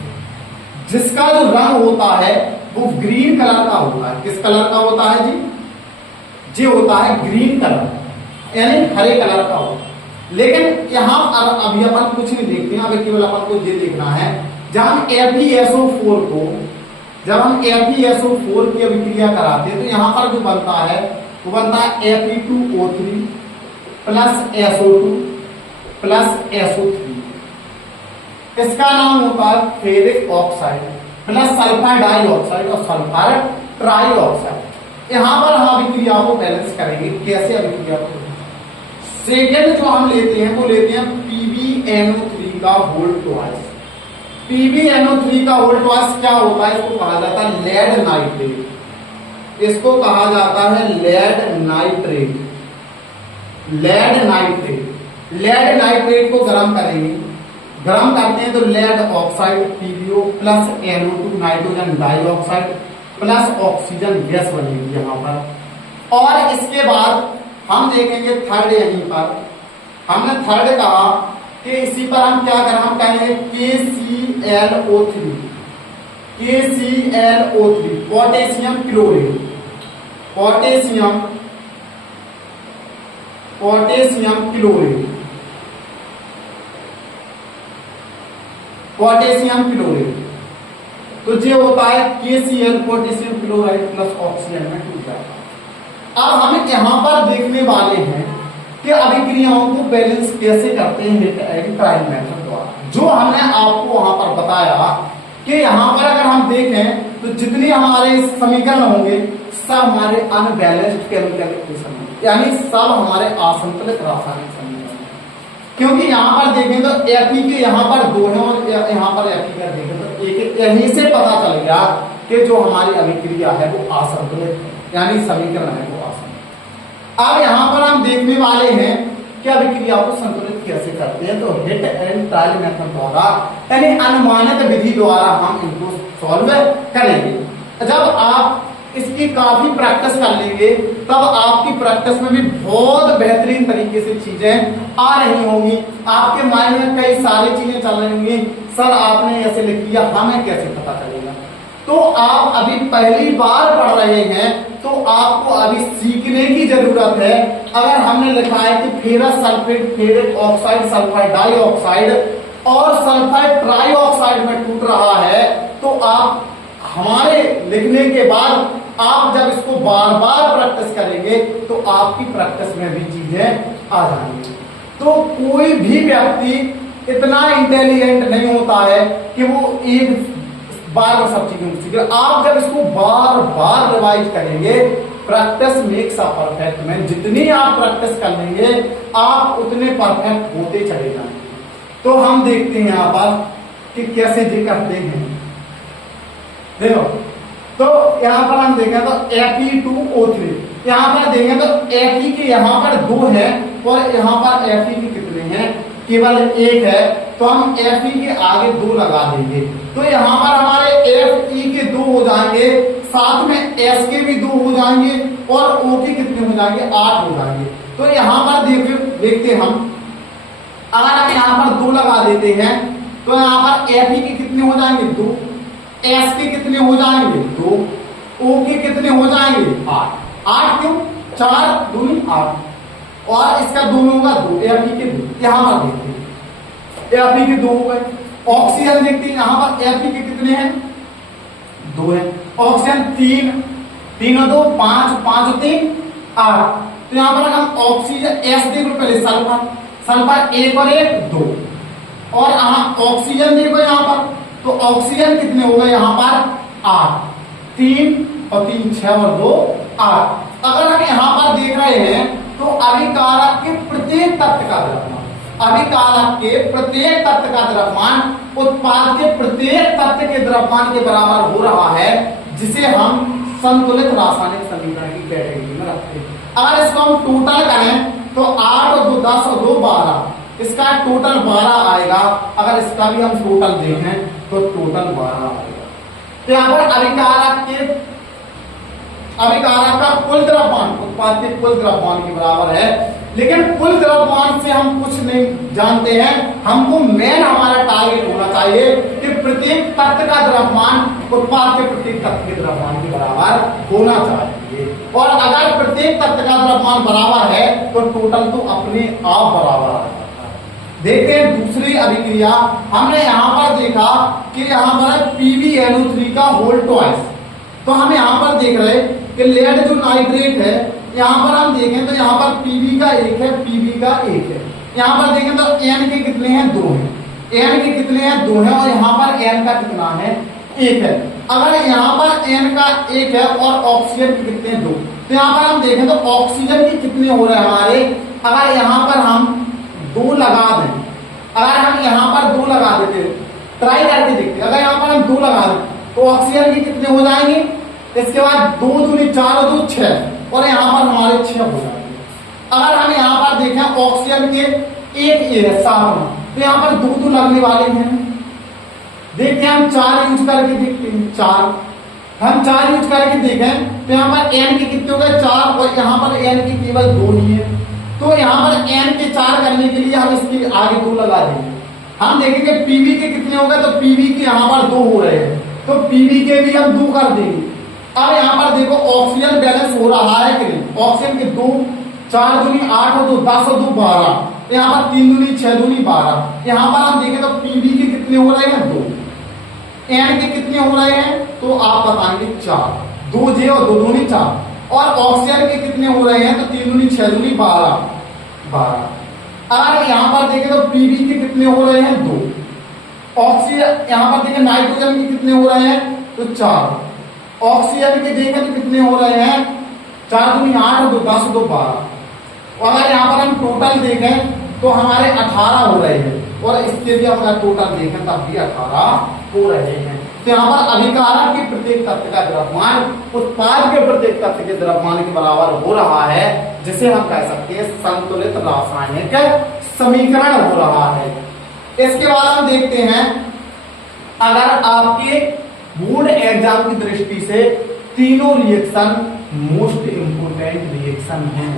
जिसका जो रंग होता है वो ग्रीन कलर का होता है। किस कलर का होता है जी? जी होता है ग्रीन कलर यानी हरे कलर का होता है। लेकिन यहां अभी अपन कुछ नहीं देखते हैं, अभी केवल अपन को ये देखना है जब हम FeSO4 को की अभिक्रिया कराते हैं तो यहां पर जो बनता है वो बनता है Fe2O3 plus SO2 plus SO3। इसका नाम होता है ferric oxide plus sulphur dioxide और सल्फर ट्राइऑक्साइड। यहां पर हम अभिक्रिया को बैलेंस करेंगे। कैसे अभिक्रिया को? सेकेंड जो हम लेते हैं वो लेते हैं PbNO3 का होल ट्वाइस। PbNO3 का होल ट्वाइस क्या होता है? इसको कहा जाता है लेड नाइट्रेट। इसको कहा जाता है लेड नाइट्रेट। लेड नाइट्रेट को गर्म करेंगे। गर्म करते हैं तो lead oxide PbO plus NO2 nitrogen dioxide plus oxygen gas बनेगी यहां पर। और इसके बाद हम देखेंगे थर्ड। यहीं पर हमने थर्ड कहा कि इसी पर हम क्या करें? हम कहेंगे KClO3 potassium chlorate. Potassium chlorate potassium chloride, तो ये होता है KCl potassium chloride plus oxygen में टूट जाता है। अब हम यहाँ पर देखने वाले हैं कि अभिक्रियाओं को बैलेंस कैसे करते हैं हिट एंड ट्रायल मेथड द्वारा। जो हमने आपको वहां पर बताया कि यहाँ पर अगर हम देखें तो जितने हमारे समीकरण होंगे सब हमारे अनबैलेंस्ड केमिकल इक्वेशन होंगे, यानी सब हमारे असंतुलित रासायनिक समीकरण, क्योंकि यहाँ पर देखें तो Fe के यहाँ पर दो हैं और यहाँ पर Fe का देखें तो एक, यहीं से पता चल गया कि जो हमारी अभिक्रिया है वो असंतुलित है, यानी समीकरण है वो असंतुलित। अब यहाँ पर हम देखने वाले हैं कि अभिक्रिया को संतुलित कैसे करते हैं, तो हिट एंड ट्रायल मेथड द्वारा यानी अनुमानित विधि द्वारा हम इनको सॉल्व करेंगे। जब आप इसकी काफी प्रैक्टिस कर लेंगे तब आपकी प्रैक्टिस में भी बहुत बेहतरीन तरीके से चीजें आ रही होंगी, आपके माइंड में कई सारी चीजें चल रही होंगी। सर आपने ऐसे लिख दिया, हमें कैसे पता चलेगा? तो आप अभी पहली बार पढ़ रहे हैं तो आपको अभी सीखने की जरूरत है। अगर हमने लिखा है कि ferrous sulphate, ferric oxide, sulphide dioxide और सल्फाइड ट्राइऑक्साइड में टूट रहा है, तो आप हमारे लिखने के बाद आप जब इसको बार बार प्रैक्टिस करेंगे तो आपकी प्रैक्टिस में भी चीजें आ जाएंगी। तो कोई भी व्यक्ति इतना इंटेलिजेंट नहीं होता है कि वो एक बार में सब चीजें सीखे। आप जब इसको बार बार रिवाइज करेंगे, practice makes a perfect man, जितनी आप प्रैक्टिस कर लेंगे आप उतने परफेक्ट होते चले जाएंगे। तो हम देखते हैं यहाँ पर कि कैसे ये करते हैं। देखो तो यहाँ पर हम देखें तो Fe2O3, यहाँ पर देखें तो Fe के यहाँ पर 2 है और यहाँ पर Fe के कितने हैं? केवल 1 है, तो हम Fe के आगे 2 लगा देंगे, तो यहाँ पर हमारे Fe के 2 हो जाएंगे, साथ में S के भी 2 हो जाएंगे और O के कितने हो जाएंगे? 8 हो जाएंगे। तो यहाँ पर देखते हम, अगर हम यहाँ पर 2 लगा देते हैं तो यहाँ पर Fe के कितने हो जाएंगे? 2, S के कितने हो जाएंगे? 2, O के कितने हो जाएंगे? 8। 8 क्यों? 4 दूनी 8 और इसका दोनों का 2, Fe के 2। यहाँ पर देखते हैं Fe के 2 हो गए। ऑक्सीजन देखते हैं, यहाँ पर Fe के कितने हैं? 2 है। ऑक्सीजन 3 और 2 5, 5 और 3 8। तो यहाँ पर हम ऑक्सीजन S देखो पहले, सल्फर, सल्फर 1 और 1 2 और यहाँ ऑक्सीजन देखो यहाँ पर, तो ऑक्सीजन कितने हो गए यहाँ पर? 8, 3 और 3 6 और 2 8। अगर हम यहाँ पर देख रहे हैं तो अभिकारक के प्रत्येक तत्व का द्रव्यमान, अभिकारक के प्रत्येक तत्व का द्रव्यमान उत्पाद के प्रत्येक तत्व के द्रव्यमान के बराबर हो रहा है, जिसे हम संतुलित रासायनिक समीकरण की कैटेगरी में रखते हैं। अगर इसको हम टोटल करें तो 8 और 2 10 और 2 12, इसका टोटल 12 आएगा। अगर इसका भी हम टोटल देखें तो टोटल 12 आएगा। तो यहाँ पर अभिकारक का कुल द्रव्यमान उत्पाद के कुल द्रव्यमान के बराबर है, लेकिन कुल द्रव्यमान से हम कुछ नहीं जानते हैं। हमको मेन हमारा टारगेट होना चाहिए कि प्रत्येक तत्व का द्रव्यमान उत्पाद के प्रत्येक तत्व के द्रव्यमान के बराबर होना चाहिए, और अगर प्रत्येक तत्व का द्रव्यमान बराबर है तो टोटल तो अपने आप बराबर आ जाता है। देखते हैं दूसरी अभिक्रिया। हमने यहाँ पर देखा कि यहाँ पर PbNO3 का होल ट्वाइस, तो हम यहाँ पर देख रहे कि लेड जो नाइट्रेट है, यहाँ पर हम देखें तो यहाँ पर Pb का 1 है, Pb का 1 है। यहाँ पर देखें तो N के कितने हैं? 2 हैं। N के कितने हैं? 2 हैं और यहाँ पर N का कितना है? 1 है। अगर यहाँ पर N का 1 है और ऑक्सीजन के कितने हैं? 2, तो यहाँ पर हम देखें तो ऑक्सीजन के कितने हो रहे हैं हमारे? अगर यहाँ पर हम 2 लगा दें, अगर हम यहाँ पर 2 लगा देते, ट्राई करके देखते, अगर यहाँ पर हम 2 लगा दें तो ऑक्सीजन के कितने हो जाएंगे? इसके बाद 2 दूनी 4 और 2 6 और यहाँ पर हमारे 6 हो जाएंगे। अगर हम यहाँ पर देखें ऑक्सीजन के 1 ये है 7, तो यहाँ पर 2 2 लगने वाले हैं। देखते हैं हम 4 यूज करके देखते हैं, 4 हम 4 यूज करके देखें तो यहाँ पर N के कितने हो गए? 4 और यहाँ पर N के केवल 2 नहीं है, तो यहाँ पर N के 4 करने के लिए हम इसके आगे 2 लगा देंगे। हम देखेंगे Pb के कितने हो गए, तो Pb के यहाँ पर 2 हो रहे हैं, तो Pb के भी हम 2 कर देंगे। अब यहाँ पर देखो ऑक्सीजन बैलेंस हो रहा है कि नहीं? ऑक्सीजन के 2 4 दूनी 8 और 2 10 और 2 12, यहाँ पर 3 दूनी 6 दूनी 12। यहाँ पर हम देखें तो Pb के कितने हो रहे हैं 2, एन के कितने हो रहे हैं तो आप बताएंगे 4, 2 जे और 2 दूनी 4, और ऑक्सीजन के कितने हो रहे हैं तो 3 दूनी 6 दूनी 12। अगर यहाँ पर देखें तो पीवी के कितने हो रहे हैं 2, ऑक्सीजन यहाँ पर देखें नाइट्रोजन के कितने हो रहे हैं तो 4, ऑक्सीजन के देखें तो कितने हो रहे हैं 4 दूनी 8 और 2 10 2 12। और अगर यहाँ पर हम टोटल देखें तो हमारे 18 हो रहे हैं, और इसके भी अगर टोटल देखें तब भी 18 हो रहे हैं। तो यहाँ पर अभिकारक के प्रत्येक तत्व का द्रव्यमान उत्पाद के प्रत्येक तत्व के द्रव्यमान के बराबर हो रहा है, जिसे हम कह सकते हैं संतुलित रासायनिक समीकरण हो रहा है। इसके बाद हम देखते हैं, अगर आपके बोर्ड एग्जाम की दृष्टि से तीनों रिएक्शन मोस्ट इंपोर्टेंट रिएक्शन हैं,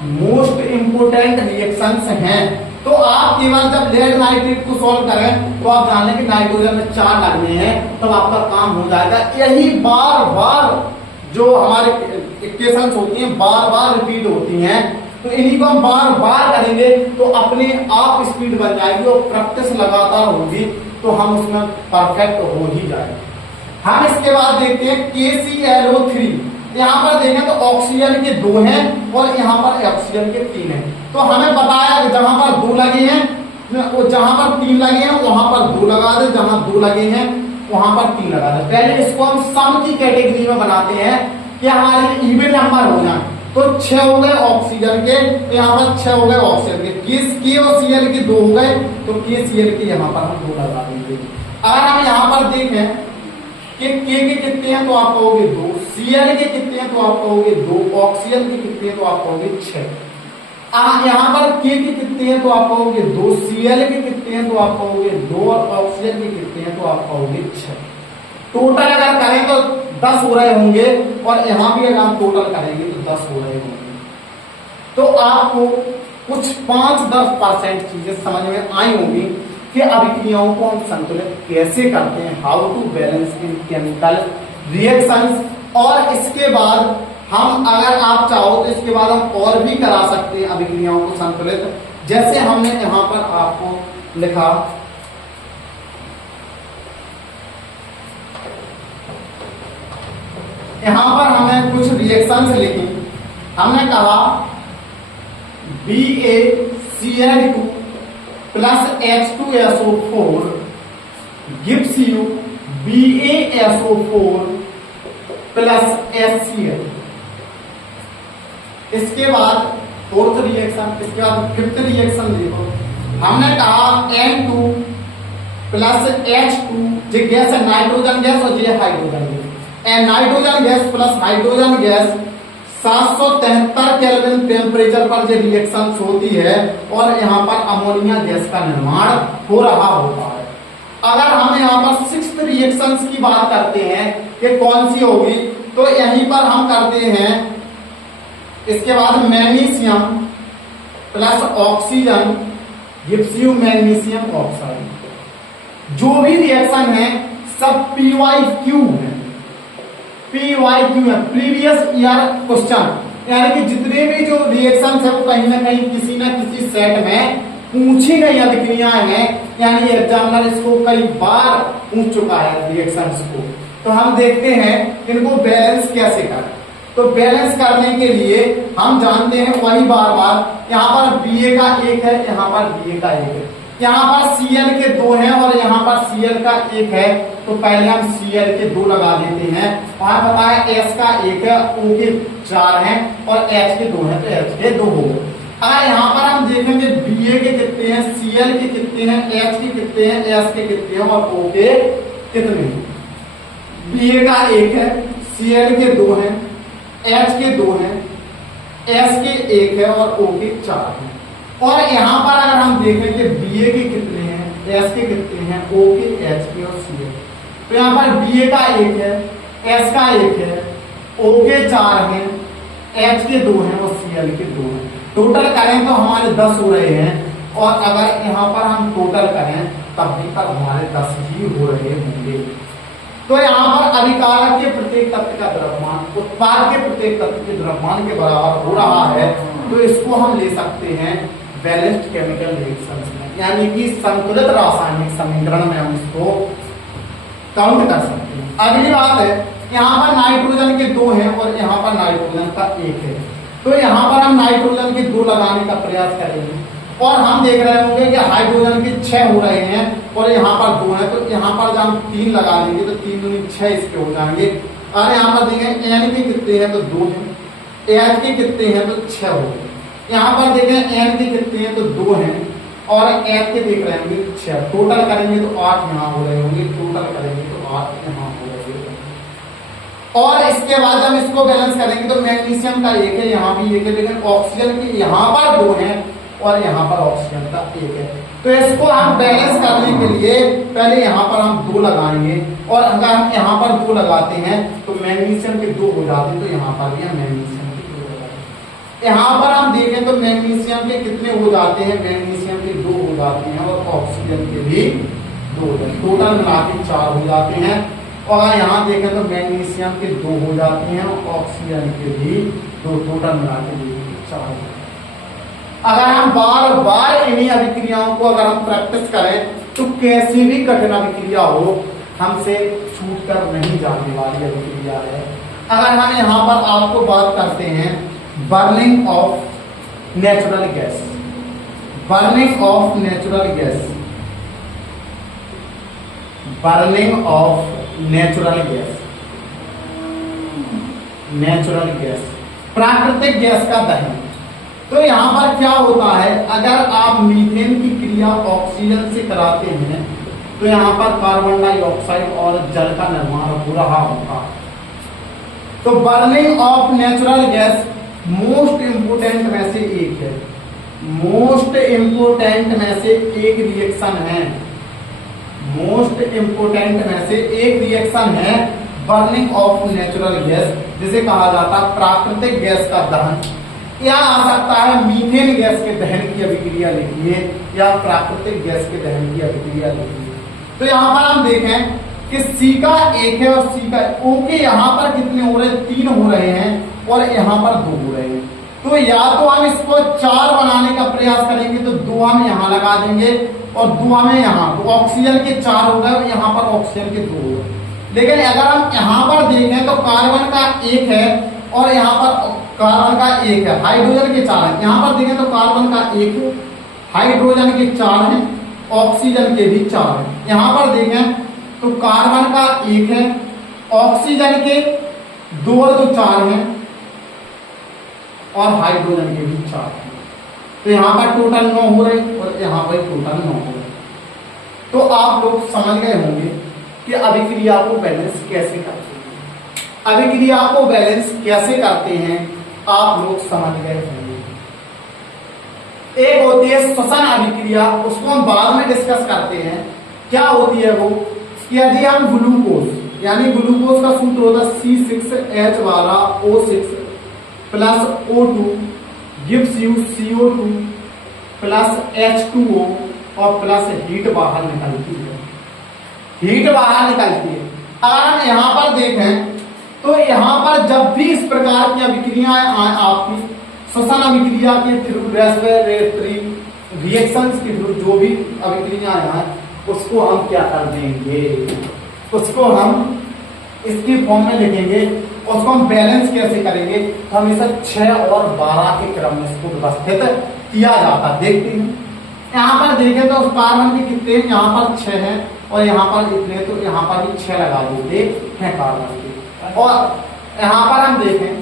मोस्ट इंपोर्टेंट रिएक्शंस हैं, तो आप केवल जब लेड नाइट्रेट को सॉल्व करें तो आप जान लें कि नाइट्रोजन में 4 लगने हैं, तब तो आपका काम हो जाएगा। यही बार बार जो हमारे इक्वेशंस होती हैं बार बार रिपीट होती हैं, तो इन्हीं को हम बार बार करेंगे तो अपने आप स्पीड बन जाएगी, और प्रैक्टिस लगातार होगी तो हम उसमें परफेक्ट हो ही जाएंगे। हम इसके बाद देखते हैं KClO3। यहाँ पर देखें तो ऑक्सीजन के 2 हैं और यहाँ पर ऑक्सीजन के 3 हैं, तो हमें बताया कि जहां पर 2 लगे हैं, जहां पर 3 लगे हैं वहां पर 2 लगा दे, जहां 2 लगे हैं वहां पर 3 लगा दे। पहले इसको हम सम की कैटेगरी में बनाते हैं कि हमारे इवन नंबर हो जाए, तो 6 हो गए ऑक्सीजन के, तो यहाँ पर 6 हो गए ऑक्सीजन के, के और Cl के 2 हो गए, तो KCl के यहाँ पर हम 2 लगा देंगे। अगर हम यहाँ पर देखें कि K के कितने हैं तो आप कहोगे 2, Cl के कितने हैं तो आप कहोगे 2, ऑक्सीजन के कितने हैं तो आप कहोगे 6। यहाँ पर K के कितने हैं तो आप कहोगे 2, Cl के कितने हैं तो आप कहोगे 2, और ऑक्सीजन के कितने हैं तो आप कहोगे 6। टोटल अगर करें तो 10 हो रहे होंगे, और यहाँ भी अगर हम टोटल करेंगे तो 10 हो रहे होंगे। तो आपको कुछ 5-10% चीजें समझ में आई होंगी कि अभिक्रियाओं को हम संतुलित कैसे करते हैं, how to balance in chemical reactions. और इसके बाद हम, अगर आप चाहो तो इसके बाद हम और भी करा सकते हैं अभिक्रियाओं को संतुलित, जैसे हमने यहाँ पर आपको लिखा यहाँ पर हमने कुछ रिएक्शंस लिखी। हमने कहा BaCl2 plus H2SO4 gives you BaSO4 plus HCl। इसके बाद फोर्थ रिएक्शन, इसके बाद फिफ्थ रिएक्शन देखो। हमने कहा N2 प्लस H2, जो गैस है नाइट्रोजन गैस और ये hydrogen gas, nitrogen gas plus hydrogen gas 773 kelvin temperature पर जो रिएक्शन होती है, और यहाँ पर अमोनिया गैस का निर्माण हो रहा होता है। अगर हम यहाँ पर सिक्स्थ रिएक्शंस की बात करते हैं कि कौन सी होगी, तो यहीं पर हम करते हैं, इसके बाद magnesium plus oxygen gives you magnesium oxide. जो भी रिएक्शन है सब PYQ है, PYQ है, प्रीवियस ईयर क्वेश्चन, यानी कि जितने भी जो रिएक्शन है वो कहीं ना कहीं किसी ना किसी सेट में पूछी गई अभिक्रियाएं हैं, यानी एग्जामिनर इसको कई बार पूछ चुका है रिएक्शंस को। तो हम देखते हैं इनको बैलेंस कैसे करें। तो बैलेंस करने के लिए हम जानते हैं वही बार बार, यहाँ पर Ba का 1 है, यहाँ पर Ba का 1 है, यहाँ पर Cl के 2 हैं और यहाँ पर Cl का 1 है, तो पहले हम Cl के 2 लगा देते हैं। वहां पता है S का 1 है, O के 4 हैं और H के 2 हैं, तो H के 2 हो गए। अगर यहाँ पर हम देखेंगे Ba के कितने हैं, Cl के कितने हैं, H के कितने हैं, S के कितने हैं और O के कितने हैं। Ba का 1 है, Cl के 2 हैं, H के 2 हैं, S के 1 है और O के 4 हैं। और यहाँ पर अगर हम देखेंगे Ba के कितने हैं, S के कितने हैं, O के, H के और C के, तो यहाँ पर Ba का 1 है, S का 1 है, O के 4 हैं, H के 2 हैं और Cl के 2 हैं। टोटल करें तो हमारे 10 हो रहे हैं, और अगर यहाँ पर हम टोटल करें तब भी तक हमारे 10 ही हो रहे होंगे। तो यहाँ पर अभिकारक के प्रत्येक तत्व का द्रव्यमान उत्पाद के प्रत्येक तत्व के द्रव्यमान के बराबर हो रहा है, तो इसको हम ले सकते हैं बैलेंस्ड केमिकल रिएक्शंस में, यानी कि संतुलित रासायनिक समीकरण में हम इसको काउंट कर सकते हैं। अगली बात है, यहाँ पर नाइट्रोजन के 2 हैं और यहाँ पर नाइट्रोजन का 1 है, तो यहाँ पर हम नाइट्रोजन के 2 लगाने का प्रयास करेंगे और हम देख रहे होंगे कि हाइड्रोजन के 6 हो रहे हैं और यहाँ पर 2 है, तो यहाँ पर जब हम 3 लगा देंगे तो 3 दूनी 6 इसके हो जाएंगे। और यहाँ पर देखें एन के कितने हैं तो 2 हैं, एच के कितने हैं तो 6 हो गए। यहाँ पर देखें एन के कितने हैं तो 2 हैं और एच के देख रहे होंगे 6, टोटल करेंगे तो 8 यहाँ हो रहे होंगे, टोटल करेंगे तो 8 यहाँ हो रहे होंगे। और इसके बाद हम इसको बैलेंस करेंगे तो मैग्नीशियम का 1 है, यहाँ भी 1 है, लेकिन ऑक्सीजन के यहाँ पर 2 हैं और यहाँ पर ऑक्सीजन का 1 है। तो इसको हम बैलेंस करने के लिए पहले यहाँ पर हम 2 लगाएंगे और अगर हम यहाँ पर 2 लगाते हैं तो मैग्नीशियम के 2 हो जाते हैं, तो यहाँ पर भी हम मैग्नीशियम के 2 लगाएंगे। यहाँ पर हम देखें तो मैग्नीशियम के कितने हो जाते हैं, मैग्नीशियम के 2 हो जाते हैं और ऑक्सीजन के भी 2 हो जाते हैं, टोटल मिला के 4 हो जाते हैं। और यहाँ देखें तो मैग्नीशियम के 2 हो जाते हैं और ऑक्सीजन के भी 2, टोटल मिला के 4 हो जाते हैं। अगर हम बार बार इन्हीं अभिक्रियाओं को अगर हम प्रैक्टिस करें तो कैसी भी कठिन अभिक्रिया हो हमसे छूट कर नहीं जाने वाली अभिक्रिया है। अगर हम यहाँ पर आपको बात करते हैं burning of natural gas, burning of natural gas, burning of natural gas, natural gas, प्राकृतिक गैस का दहन। तो यहाँ पर क्या होता है, अगर आप मीथेन की क्रिया ऑक्सीजन से कराते हैं तो यहाँ पर कार्बन डाइऑक्साइड और जल का निर्माण हो रहा होगा। तो burning of natural gas most important में से एक है, मोस्ट इंपोर्टेंट में से एक रिएक्शन है, मोस्ट इंपोर्टेंट में से एक रिएक्शन है बर्निंग ऑफ नेचुरल गैस, जिसे कहा जाता है प्राकृतिक गैस का दहन। या आ सकता है मीथेन गैस के दहन की अभिक्रिया लिखिए या प्राकृतिक गैस के दहन की अभिक्रिया लिखिए। तो यहाँ पर हम देखें कि C का 1 है और C का O के यहाँ पर कितने हो रहे हैं, 3 हो रहे हैं और यहाँ पर 2 हो रहे हैं। तो या तो हम इसको 4 बनाने का प्रयास करेंगे तो 2 हम यहाँ लगा देंगे और 2 हमें यहाँ, तो ऑक्सीजन के 4 हो गए और यहाँ पर ऑक्सीजन के 2 हो गए। लेकिन अगर हम यहाँ पर देखें तो कार्बन का 1 है और यहाँ पर कार्बन का 1 है, हाइड्रोजन के 4 है। यहाँ पर देखें तो कार्बन का 1 है, हाइड्रोजन के 4 हैं, ऑक्सीजन के भी 4 हैं। यहाँ पर देखें तो कार्बन का 1 है, ऑक्सीजन के 2 और 2 4 हैं और हाइड्रोजन के भी 4 हैं। तो यहाँ पर टोटल 9 हो रहे और यहाँ पर टोटल 9 हो रहे। तो आप लोग समझ गए होंगे कि अभिक्रिया को बैलेंस कैसे करते हैं, अभिक्रिया को बैलेंस कैसे करते हैं, आप लोग समझ गए होंगे। एक होती है श्वसन अभिक्रिया, उसको हम बाद में डिस्कस करते हैं। क्या होती है वो, यदि हम ग्लूकोज यानी ग्लूकोज का सूत्र होता है C6H12O6 plus O2 gives you CO2 plus H2O और प्लस हीट बाहर निकलती है, हीट बाहर निकलती है। अगर हम यहाँ पर देखें तो यहाँ पर जब भी इस प्रकार की अभिक्रियाएं आपकी श्वसन अभिक्रिया के थ्रू, रेस्पिरेटरी रिएक्शंस के थ्रू जो भी अभिक्रियाएं हैं उसको हम क्या कर देंगे, उसको हम इसकी फॉर्म में लिखेंगे। उसको हम बैलेंस कैसे करेंगे, तो हमेशा 6 और 12 के क्रम में इसको व्यवस्थित किया जाता। देखते हैं यहाँ पर देखें तो कार्बन के कितने, यहाँ पर 6 हैं और यहाँ पर इतने, तो यहाँ पर भी 6 लगा देते हैं कार्बन के। और यहाँ पर हम देखें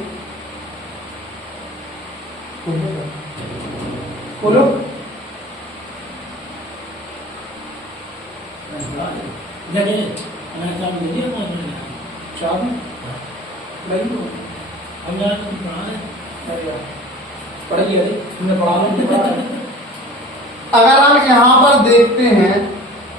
बोलो अगर हम यहाँ पर देखते हैं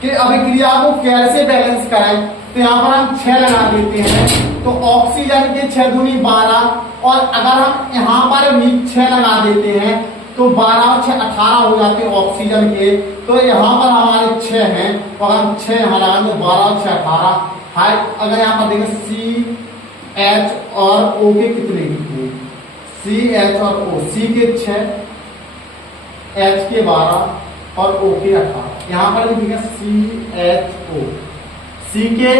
कि अभिक्रिया को कैसे बैलेंस करें, तो यहाँ पर हम 6 लगा देते हैं तो ऑक्सीजन के 6 दूनी 12 और अगर हम यहाँ पर भी 6 लगा देते हैं तो 12 और 6 18 हो जाते हैं ऑक्सीजन के। तो यहाँ पर हमारे 6 हैं और हम 6 यहाँ लगाएं तो 12 और 6 18। अगर यहाँ पर देखें CH और O के कितने कितने, CH और O, C के 6 H के 12 और O के 18। यहाँ पर लिखेंगे CHO, C के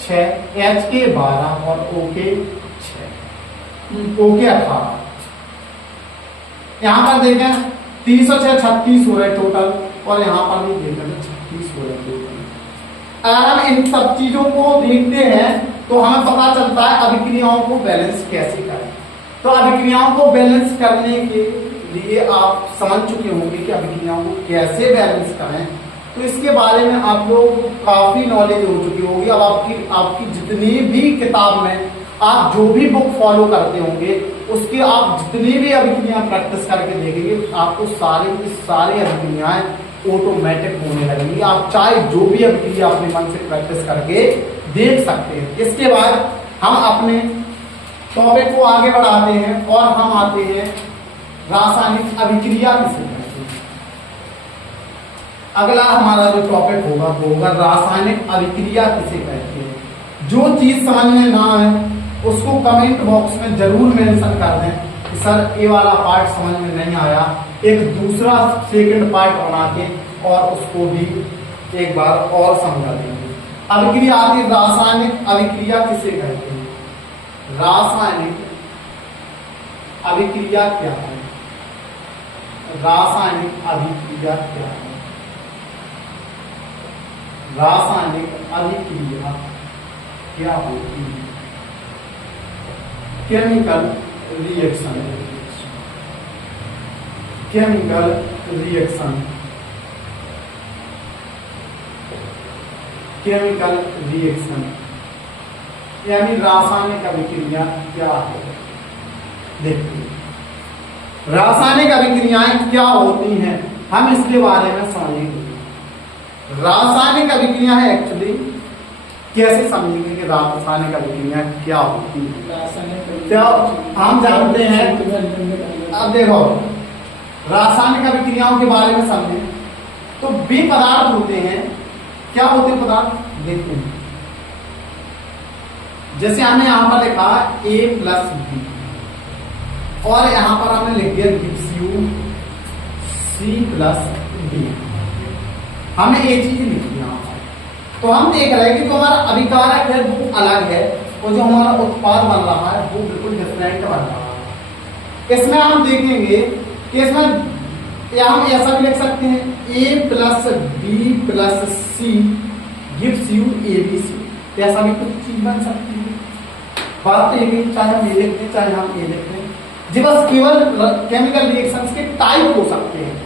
6, H के 12 और O के 6, O के 18। यहाँ पर देखें 30 और 6 36 हो रहे टोटल, और यहाँ पर भी देखें तो 36 हो रहे टोटल। अगर हम इन सब चीजों को देखते हैं तो हमें पता चलता है अभिक्रियाओं को बैलेंस कैसे करें। तो अभिक्रियाओं को बैलेंस करने के लिए आप समझ चुके होंगे कि अभिक्रियाओं को कैसे बैलेंस करें, तो इसके बारे में आप लोगों को काफी नॉलेज हो चुकी होगी। अब आपकी जितनी भी किताब में आप जो भी बुक फॉलो करते होंगे उसकी आप जितनी भी अभिक्रियाएं प्रैक्टिस करके देखेंगे, आपको सारी अभिक्रियाएं ऑटोमेटिक होने लगेंगी। आप चाहे जो भी अभिक्रिया अपने मन से प्रैक्टिस करके देख सकते हैं। इसके बाद हम अपने टॉपिक को आगे बढ़ाते हैं और हम आते हैं रासायनिक अभिक्रिया किसे कहते हैं। अगला हमारा जो टॉपिक होगा वो होगा रासायनिक अभिक्रिया किसे कहते हैं। जो चीज समझ में ना आए उसको कमेंट बॉक्स में जरूर मेंशन कर दें कि सर ये वाला पार्ट समझ में नहीं आया, एक दूसरा सेकंड पार्ट बना के और उसको भी एक बार और समझा देंगे। अभिक्रिया आती है रासायनिक अभिक्रिया किसे कहते हैं। रासायनिक अभिक्रिया क्या है? रासायनिक अभिक्रिया क्या है? रासायनिक अभिक्रिया क्या होती है? Chemical reaction, chemical reaction, chemical reaction यानी रासायनिक अभिक्रिया क्या है। देखिए रासायनिक अभिक्रियाएं क्या होती हैं, हम इसके बारे में समझेंगे। रासायनिक अभिक्रिया है एक्चुअली कैसे समझेंगे कि रासायनिक अभिक्रिया क्या होती है। क्या हम जानते हैं, अब देखो रासायनिक अभिक्रियाओं के बारे में समझें तो बे पदार्थ होते हैं। क्या होते हैं पदार्थ? देखते हैं, जैसे हमने यहां पर लिखा A प्लस बी और यहां पर हमने लिख दिया gives you C plus D. हमने एक चीज लिखी यहां पर, तो हम देख रहे हैं कि जो हमारा अभिकारक है वो अलग है और जो हमारा उत्पाद बन रहा है वो बिल्कुल डिफरेंट बन रहा है। इसमें हम देखेंगे कि इसमें या हम ऐसा भी लिख सकते हैं A plus B plus C gives you ABC। ऐसा भी कुछ चीज बन सकती है। बात तो ये चाहे हम ये लिखते हैं चाहे हम ये लिखते हैं, जी बस केवल केमिकल रिएक्शंस के टाइप हो सकते हैं।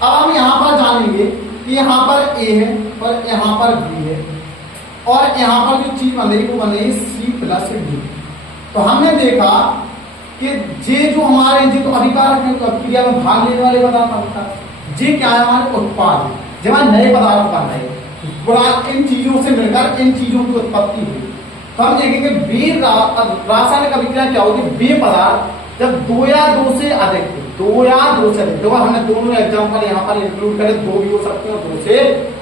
अब हम यहाँ पर जानेंगे कि यहाँ पर A है और यहाँ पर B है और यहाँ पर जो चीज बन रही है वो बन रही है C प्लस D। तो हमने देखा कि ये जो हमारे ये तो अभिकारक है, तो क्रिया में भाग लेने वाले पदार्थ अभिकारक, ये क्या है हमारे उत्पाद है, जब हमारे नए पदार्थ बन रहे हैं इन चीजों से मिलकर इन चीजों की उत्पत्ति हुई। तो हम देखेंगे बे रासायनिक अभिक्रिया क्या होगी। बे पदार्थ जब दो या दो से अधिक, दो या दो से अधिक, देखो हमने दोनों एग्जाम्पल यहाँ पर इंक्लूड करे, दो भी हो सकते हैं और दो से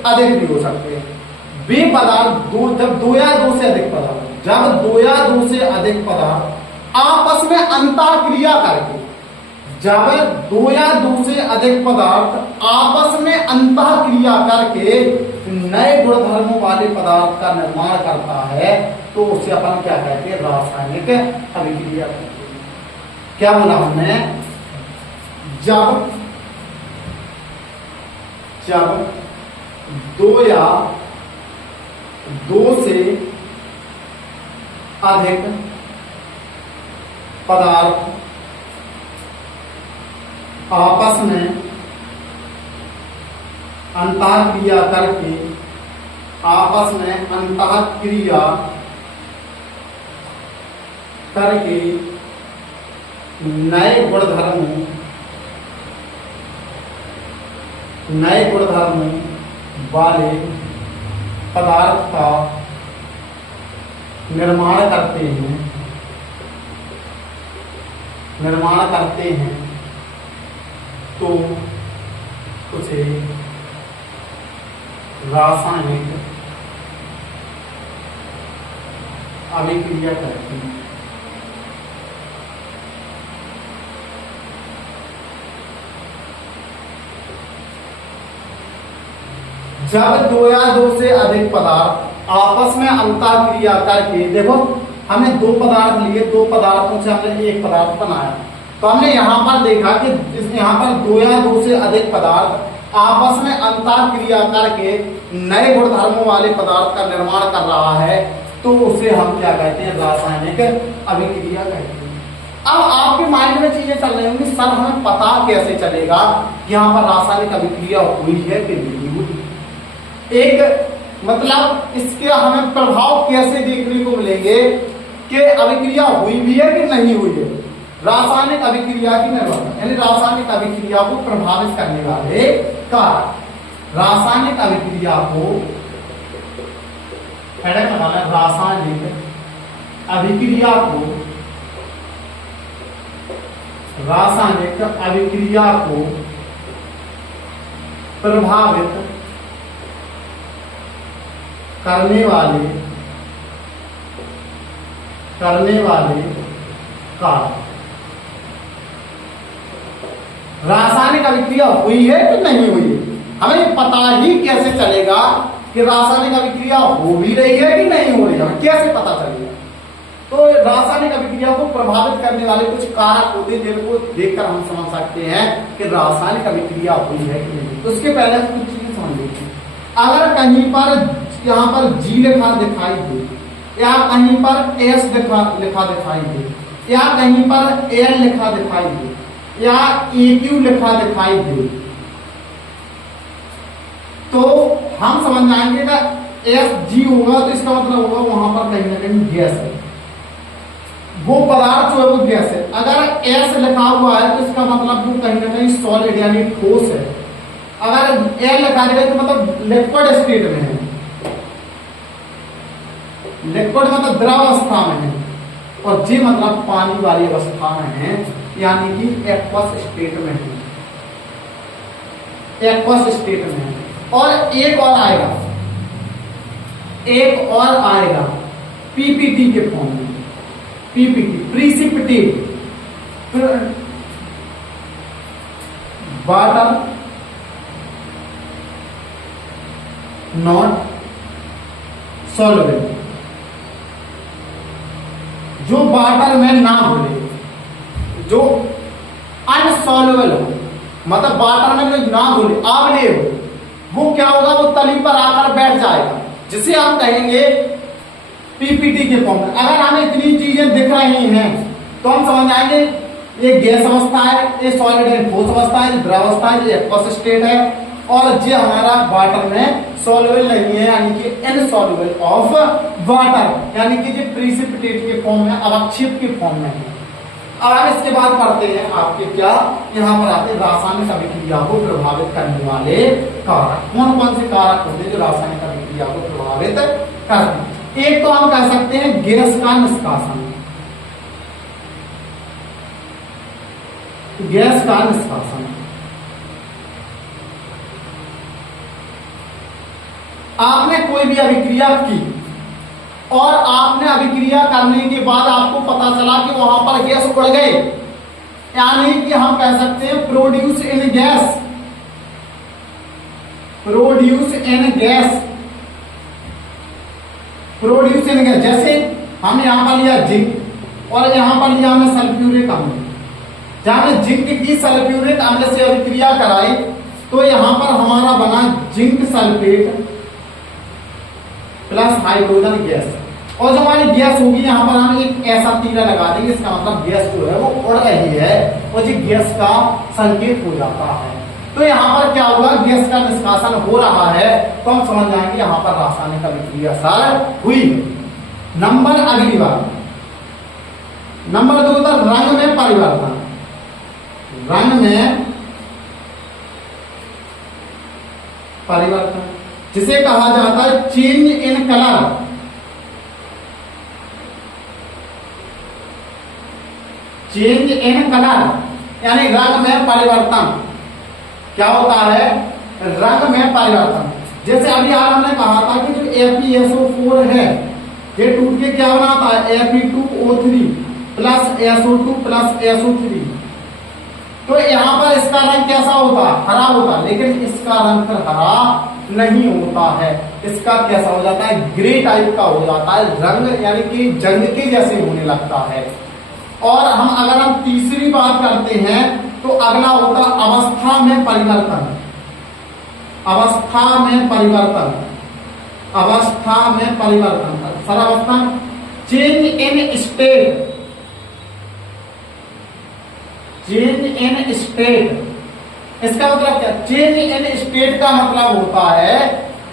अधिक भी हो सकते हैं। बे पदार्थ जब दो या दो से अधिक पदार्थ, जब दो या दो से अधिक पदार्थ आपस में अंतःक्रिया करके, जब दो या दो से अधिक पदार्थ आपस में अंतःक्रिया करके नए गुणधर्मों वाले पदार्थ का निर्माण करता है तो उसे अपन क्या कहते हैं? रासायनिक अभिक्रिया कहते हैं। क्या बोला हमने? जब दो या दो से अधिक पदार्थ आपस में अंतःक्रिया करके, आपस में अंतःक्रिया करके नए गुणधर्मों वाले पदार्थ का निर्माण करते हैं तो उसे रासायनिक अभिक्रिया कहते हैं। जब दो या दो से अधिक पदार्थ आपस में अंतःक्रिया करके, देखो हमने दो पदार्थ लिए, दो पदार्थों से हमने एक पदार्थ बनाया, तो हमने यहाँ पर देखा कि यहाँ पर दो या दो से अधिक पदार्थ आपस में अंतःक्रिया करके नए गुणधर्मों वाले पदार्थ का निर्माण कर रहा है, तो उसे हम क्या कहते हैं, रासायनिक अभिक्रिया कहते हैं। अब आपके माइंड में चीजें चल रही होंगी, सर हमें पता कैसे चलेगा कि यहाँ पर रासायनिक अभिक्रिया हुई है कि नहीं हुई। एक मतलब इसके हमें प्रभाव कैसे देखने को मिलेंगे कि अभिक्रिया हुई भी है कि नहीं हुई है। रासायनिक अभिक्रिया की निर्भरता, यानी रासायनिक अभिक्रिया को प्रभावित करने वाले कारक, रासायनिक अभिक्रिया को रासायनिक अभिक्रिया को रासायनिक अभिक्रिया को प्रभावित करने वाले कारक। रासायनिक अभिक्रिया हुई है कि नहीं हुई है, हमें पता ही कैसे चलेगा कि रासायनिक अभिक्रिया हो भी रही है कि नहीं हो रही है, हमें कैसे पता चलेगा। तो रासायनिक अभिक्रिया को प्रभावित करने वाले कुछ कारक होते हैं जिनको देखकर हम समझ सकते हैं कि रासायनिक अभिक्रिया हुई है कि नहीं। तो उसके पहले कुछ चीजें समझ लीजिए। अगर कहीं पर यहाँ पर G लिखा दिखाई दे, या कहीं पर S लिखा दिखाई दे, या कहीं पर L लिखा दिखाई दे, या AQ लिखा दिखाई दे, तो हम समझ जाएंगे कि SG होगा, तो इसका मतलब होगा वहां पर कहीं ना कहीं गैस है, वो पदार्थ जो है वो गैस है। अगर S लिखा हुआ है तो इसका मतलब वो कहीं ना कहीं सॉलिड यानी ठोस है। अगर L लिखा दिया तो मतलब लिक्विड स्टेट में है, लिक्विड मतलब द्रव अवस्था में है, और G मतलब पानी वाली अवस्था में है, यानी कि एक्वस स्टेट में है, एक्वस स्टेट में है। और एक और आएगा पीपीटी के फॉर्म में, PPT precipitate, water not soluble, जो वाटर में ना घुले, जो अनसॉल्युबल हो, मतलब वाटर में जो ना घुले, अवलेय हो, वो क्या होगा, वो तली पर आकर बैठ जाएगा, जिसे हम कहेंगे पीपीटी के फॉर्म में। अगर हमें इतनी चीजें दिख रही हैं तो हम समझ जाएंगे ये गैस अवस्था है, ये सॉलिड है, ठोस अवस्था है, द्रव अवस्था है, ये एक्वस स्टेट है, और ये हमारा वाटर में सॉल्युबल नहीं है, यानी कि इनसॉल्युबल ऑफ वाटर, यानी कि ये प्रिसिपिटेट के फॉर्म में, अवक्षेप के फॉर्म में है। अब हम इसके बाद पढ़ते हैं आपके क्या, यहाँ पर आते रासायनिक अभिक्रिया को प्रभावित करने वाले कारक। कौन कौन से कारक होते हैं जो रासायनिक अभिक्रिया को प्रभावित करते हैं। एक तो हम कह सकते हैं गैस का निष्कासन, गैस का निष्कासन। आपने कोई भी अभिक्रिया की और आपने अभिक्रिया करने के बाद आपको पता चला कि वहां पर गैस उड़ गई, यानी कि हम कह सकते हैं produce in gas, produce in gas, produce in gas. जैसे हम यहां पर लिया जिंक और यहां पर लिया हमने सल्फ्यूरिक अम्ल, जहां हमने जिंक की सल्फ्यूरिक अम्ल से अभिक्रिया कराई तो यहां पर हमारा बना zinc sulphate plus hydrogen gas, और जो हमारी गैस होगी यहाँ पर हम एक ऐसा तीरा लगा देंगे, इसका मतलब गैस जो है वो उड़ रही है और जो गैस का संकेत हो जाता है। तो यहाँ पर क्या होगा, गैस का निष्कासन हो रहा है, तो हम समझ जाएंगे यहाँ पर रासायनिक अभिक्रिया सर हुई। नंबर अगली बार नंबर 2 था रंग में परिवर्तन, रंग में परिवर्तन जिसे कहा जाता है change in colour, change in colour यानी रंग में परिवर्तन। क्या होता है, रंग में परिवर्तन। जैसे अभी आज हमने कहा था कि जो FeSO4 है ये टूट के क्या बनाता है, Fe2O3 plus SO2 plus SO3, तो यहाँ पर इसका रंग कैसा होता, हरा होता, लेकिन इसका रंग फिर हरा नहीं होता है, इसका कैसा हो जाता है, ग्रे टाइप का हो जाता है रंग, यानी कि जंग के जैसे होने लगता है। और अगर हम तीसरी बात करते हैं तो अगला होता अवस्था में परिवर्तन। अवस्था में परिवर्तन, अवस्था में परिवर्तन, सर अवस्था, change in state, change in state, इसका मतलब क्या, चेंज इन स्टेट का मतलब होता है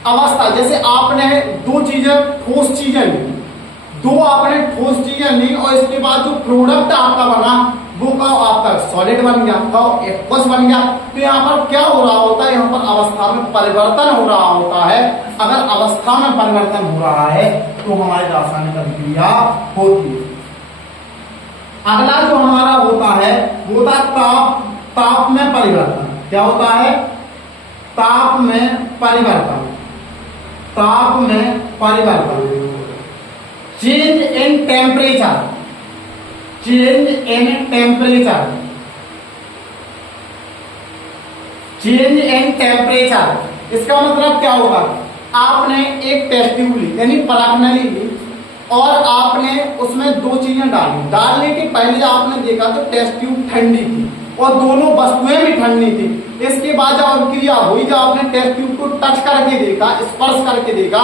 अवस्था। जैसे आपने दो चीजें, ठोस चीजें ली, दो आपने ठोस चीजें ली और इसके बाद जो प्रोडक्ट आपका बना वो का आपका सॉलिड बन गया, का एक्वस बन गया। तो यहाँ पर क्या हो रहा होता है, यहाँ पर अवस्था में परिवर्तन हो रहा होता है। अगर अवस्था में परिवर्तन हो रहा है तो हमारी रासायनिक अभिक्रिया होती है। अगला जो हमारा होता है वो होता है ताप, ताप में परिवर्तन। क्या होता है, ताप में परिवर्तन, ताप में परिवर्तन, change in temperature, change in temperature, change in temperature. इसका मतलब क्या होगा, आपने एक टेस्ट ट्यूब ली यानी परागनली ली और आपने उसमें दो चीजें डाली, डालने के पहले आपने देखा तो टेस्ट ट्यूब ठंडी थी और दोनों वस्तुएं भी ठंडी थी। इसके बाद जब अभिक्रिया हुई, जब आपने टेस्ट ट्यूब को टच करके देखा, स्पर्श करके देखा,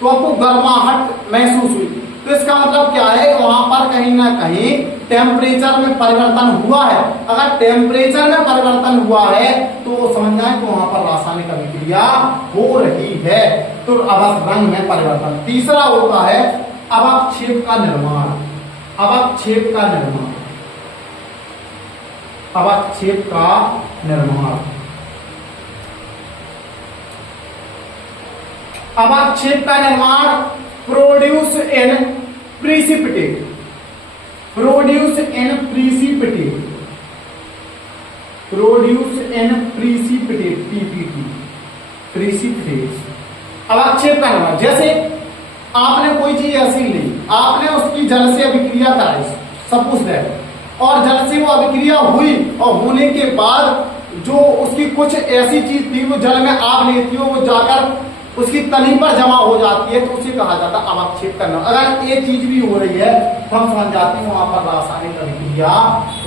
तो आपको गर्माहट महसूस हुई। तो इसका मतलब क्या है, वहां पर कहीं ना कहीं टेम्परेचर में परिवर्तन हुआ है। अगर टेम्परेचर में परिवर्तन हुआ है तो समझना है कि वहां पर रासायनिक अभिक्रिया हो रही है। तो अब रंग में परिवर्तन। तीसरा होता है अवक्षेप का निर्माण, अवक्षेप का निर्माण, अवक्षेप का निर्माण। अवक्षेप का निर्माण produce in precipitate, produce in precipitate, produce in precipitate, PPT, precipitate. अवक्षेप का निर्माण, जैसे आपने कोई चीज ऐसी ली, आपने उसकी जल से अभिक्रिया कराई, सपोज दैट, और जल से वो अभिक्रिया हुई और होने के बाद जो उसकी कुछ ऐसी चीज थी वो जल में आग लेती है, वो जाकर उसकी तली पर जमा हो जाती है, तो उसे कहा जाता है अवक्षेप करना। अगर ये चीज भी हो रही है तो हम समझ जाते हैं वहां पर रासायनिक अभिक्रिया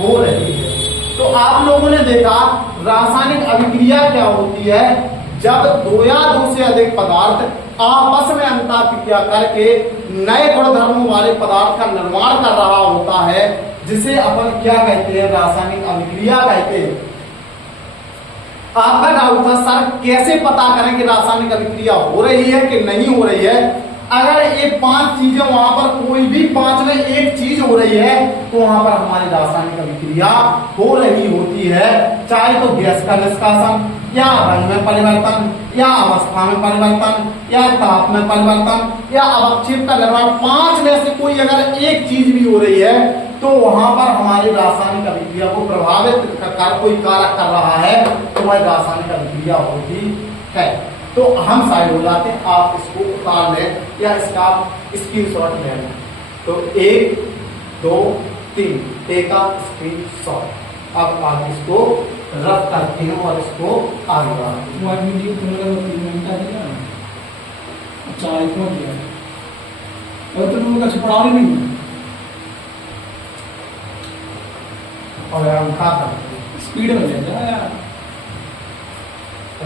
हो रही है। तो आप लोगों ने देखा रासायनिक अभिक्रिया क्या होती है, जब दो या दो से अधिक पदार्थ आपस में अंतःक्रिया करके नए गुणधर्मों वाले पदार्थ का निर्माण कर रहा होता है, जिसे अपन क्या कहते हैं, रासायनिक अभिक्रिया कहते हैं। आपका डाउट था सर कैसे पता करें कि रासायनिक अभिक्रिया हो रही है कि नहीं हो रही है। अगर ये पांच चीजें वहां पर कोई भी पांच में एक चीज हो रही है तो वहां पर हमारी रासायनिक अभिक्रिया हो रही होती है, चाहे तो गैस का निष्कासन या रंग में परिवर्तन या अवस्था में परिवर्तन या ताप में परिवर्तन या अवक्षेप का निर्माण। पांच में से कोई अगर एक चीज भी हो रही है तो वहां पर हमारी रासायनिक अभिक्रिया को प्रभावित कर कोई कारक कर रहा है तो वह रासायनिक अभिक्रिया होती है। तो हम साइड हो जाते हैं, आप इसको उतार लें या इसका स्क्रीनशॉट ले लें। तो 1 2 3 एक का स्क्रीनशॉट। अब आप इसको रब करते हैं और इसको आगे बढ़ाते हैं। वीडियो 3 घंटा दिया, 40 हो गया और तो लोगों का छपड़ा नहीं है और हम क्या करते हैं, स्पीड में ले जाए यार।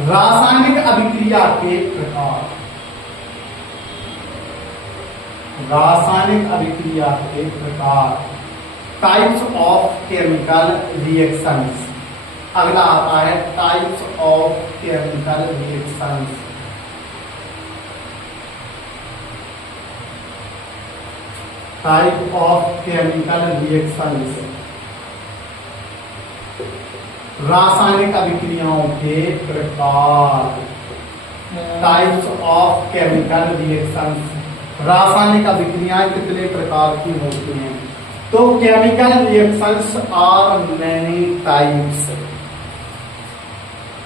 रासायनिक अभिक्रिया के प्रकार, रासायनिक अभिक्रिया के प्रकार, टाइप्स ऑफ केमिकल रिएक्शंस। अगला आता है types of chemical reactions. Type of chemical reactions, रासायनिक अभिक्रियाओं के प्रकार। टाइप्स ऑफ केमिकल रिएक्शंस, रासायनिक अभिक्रियाएं कितने प्रकार की होती हैं। तो chemical reactions are many types.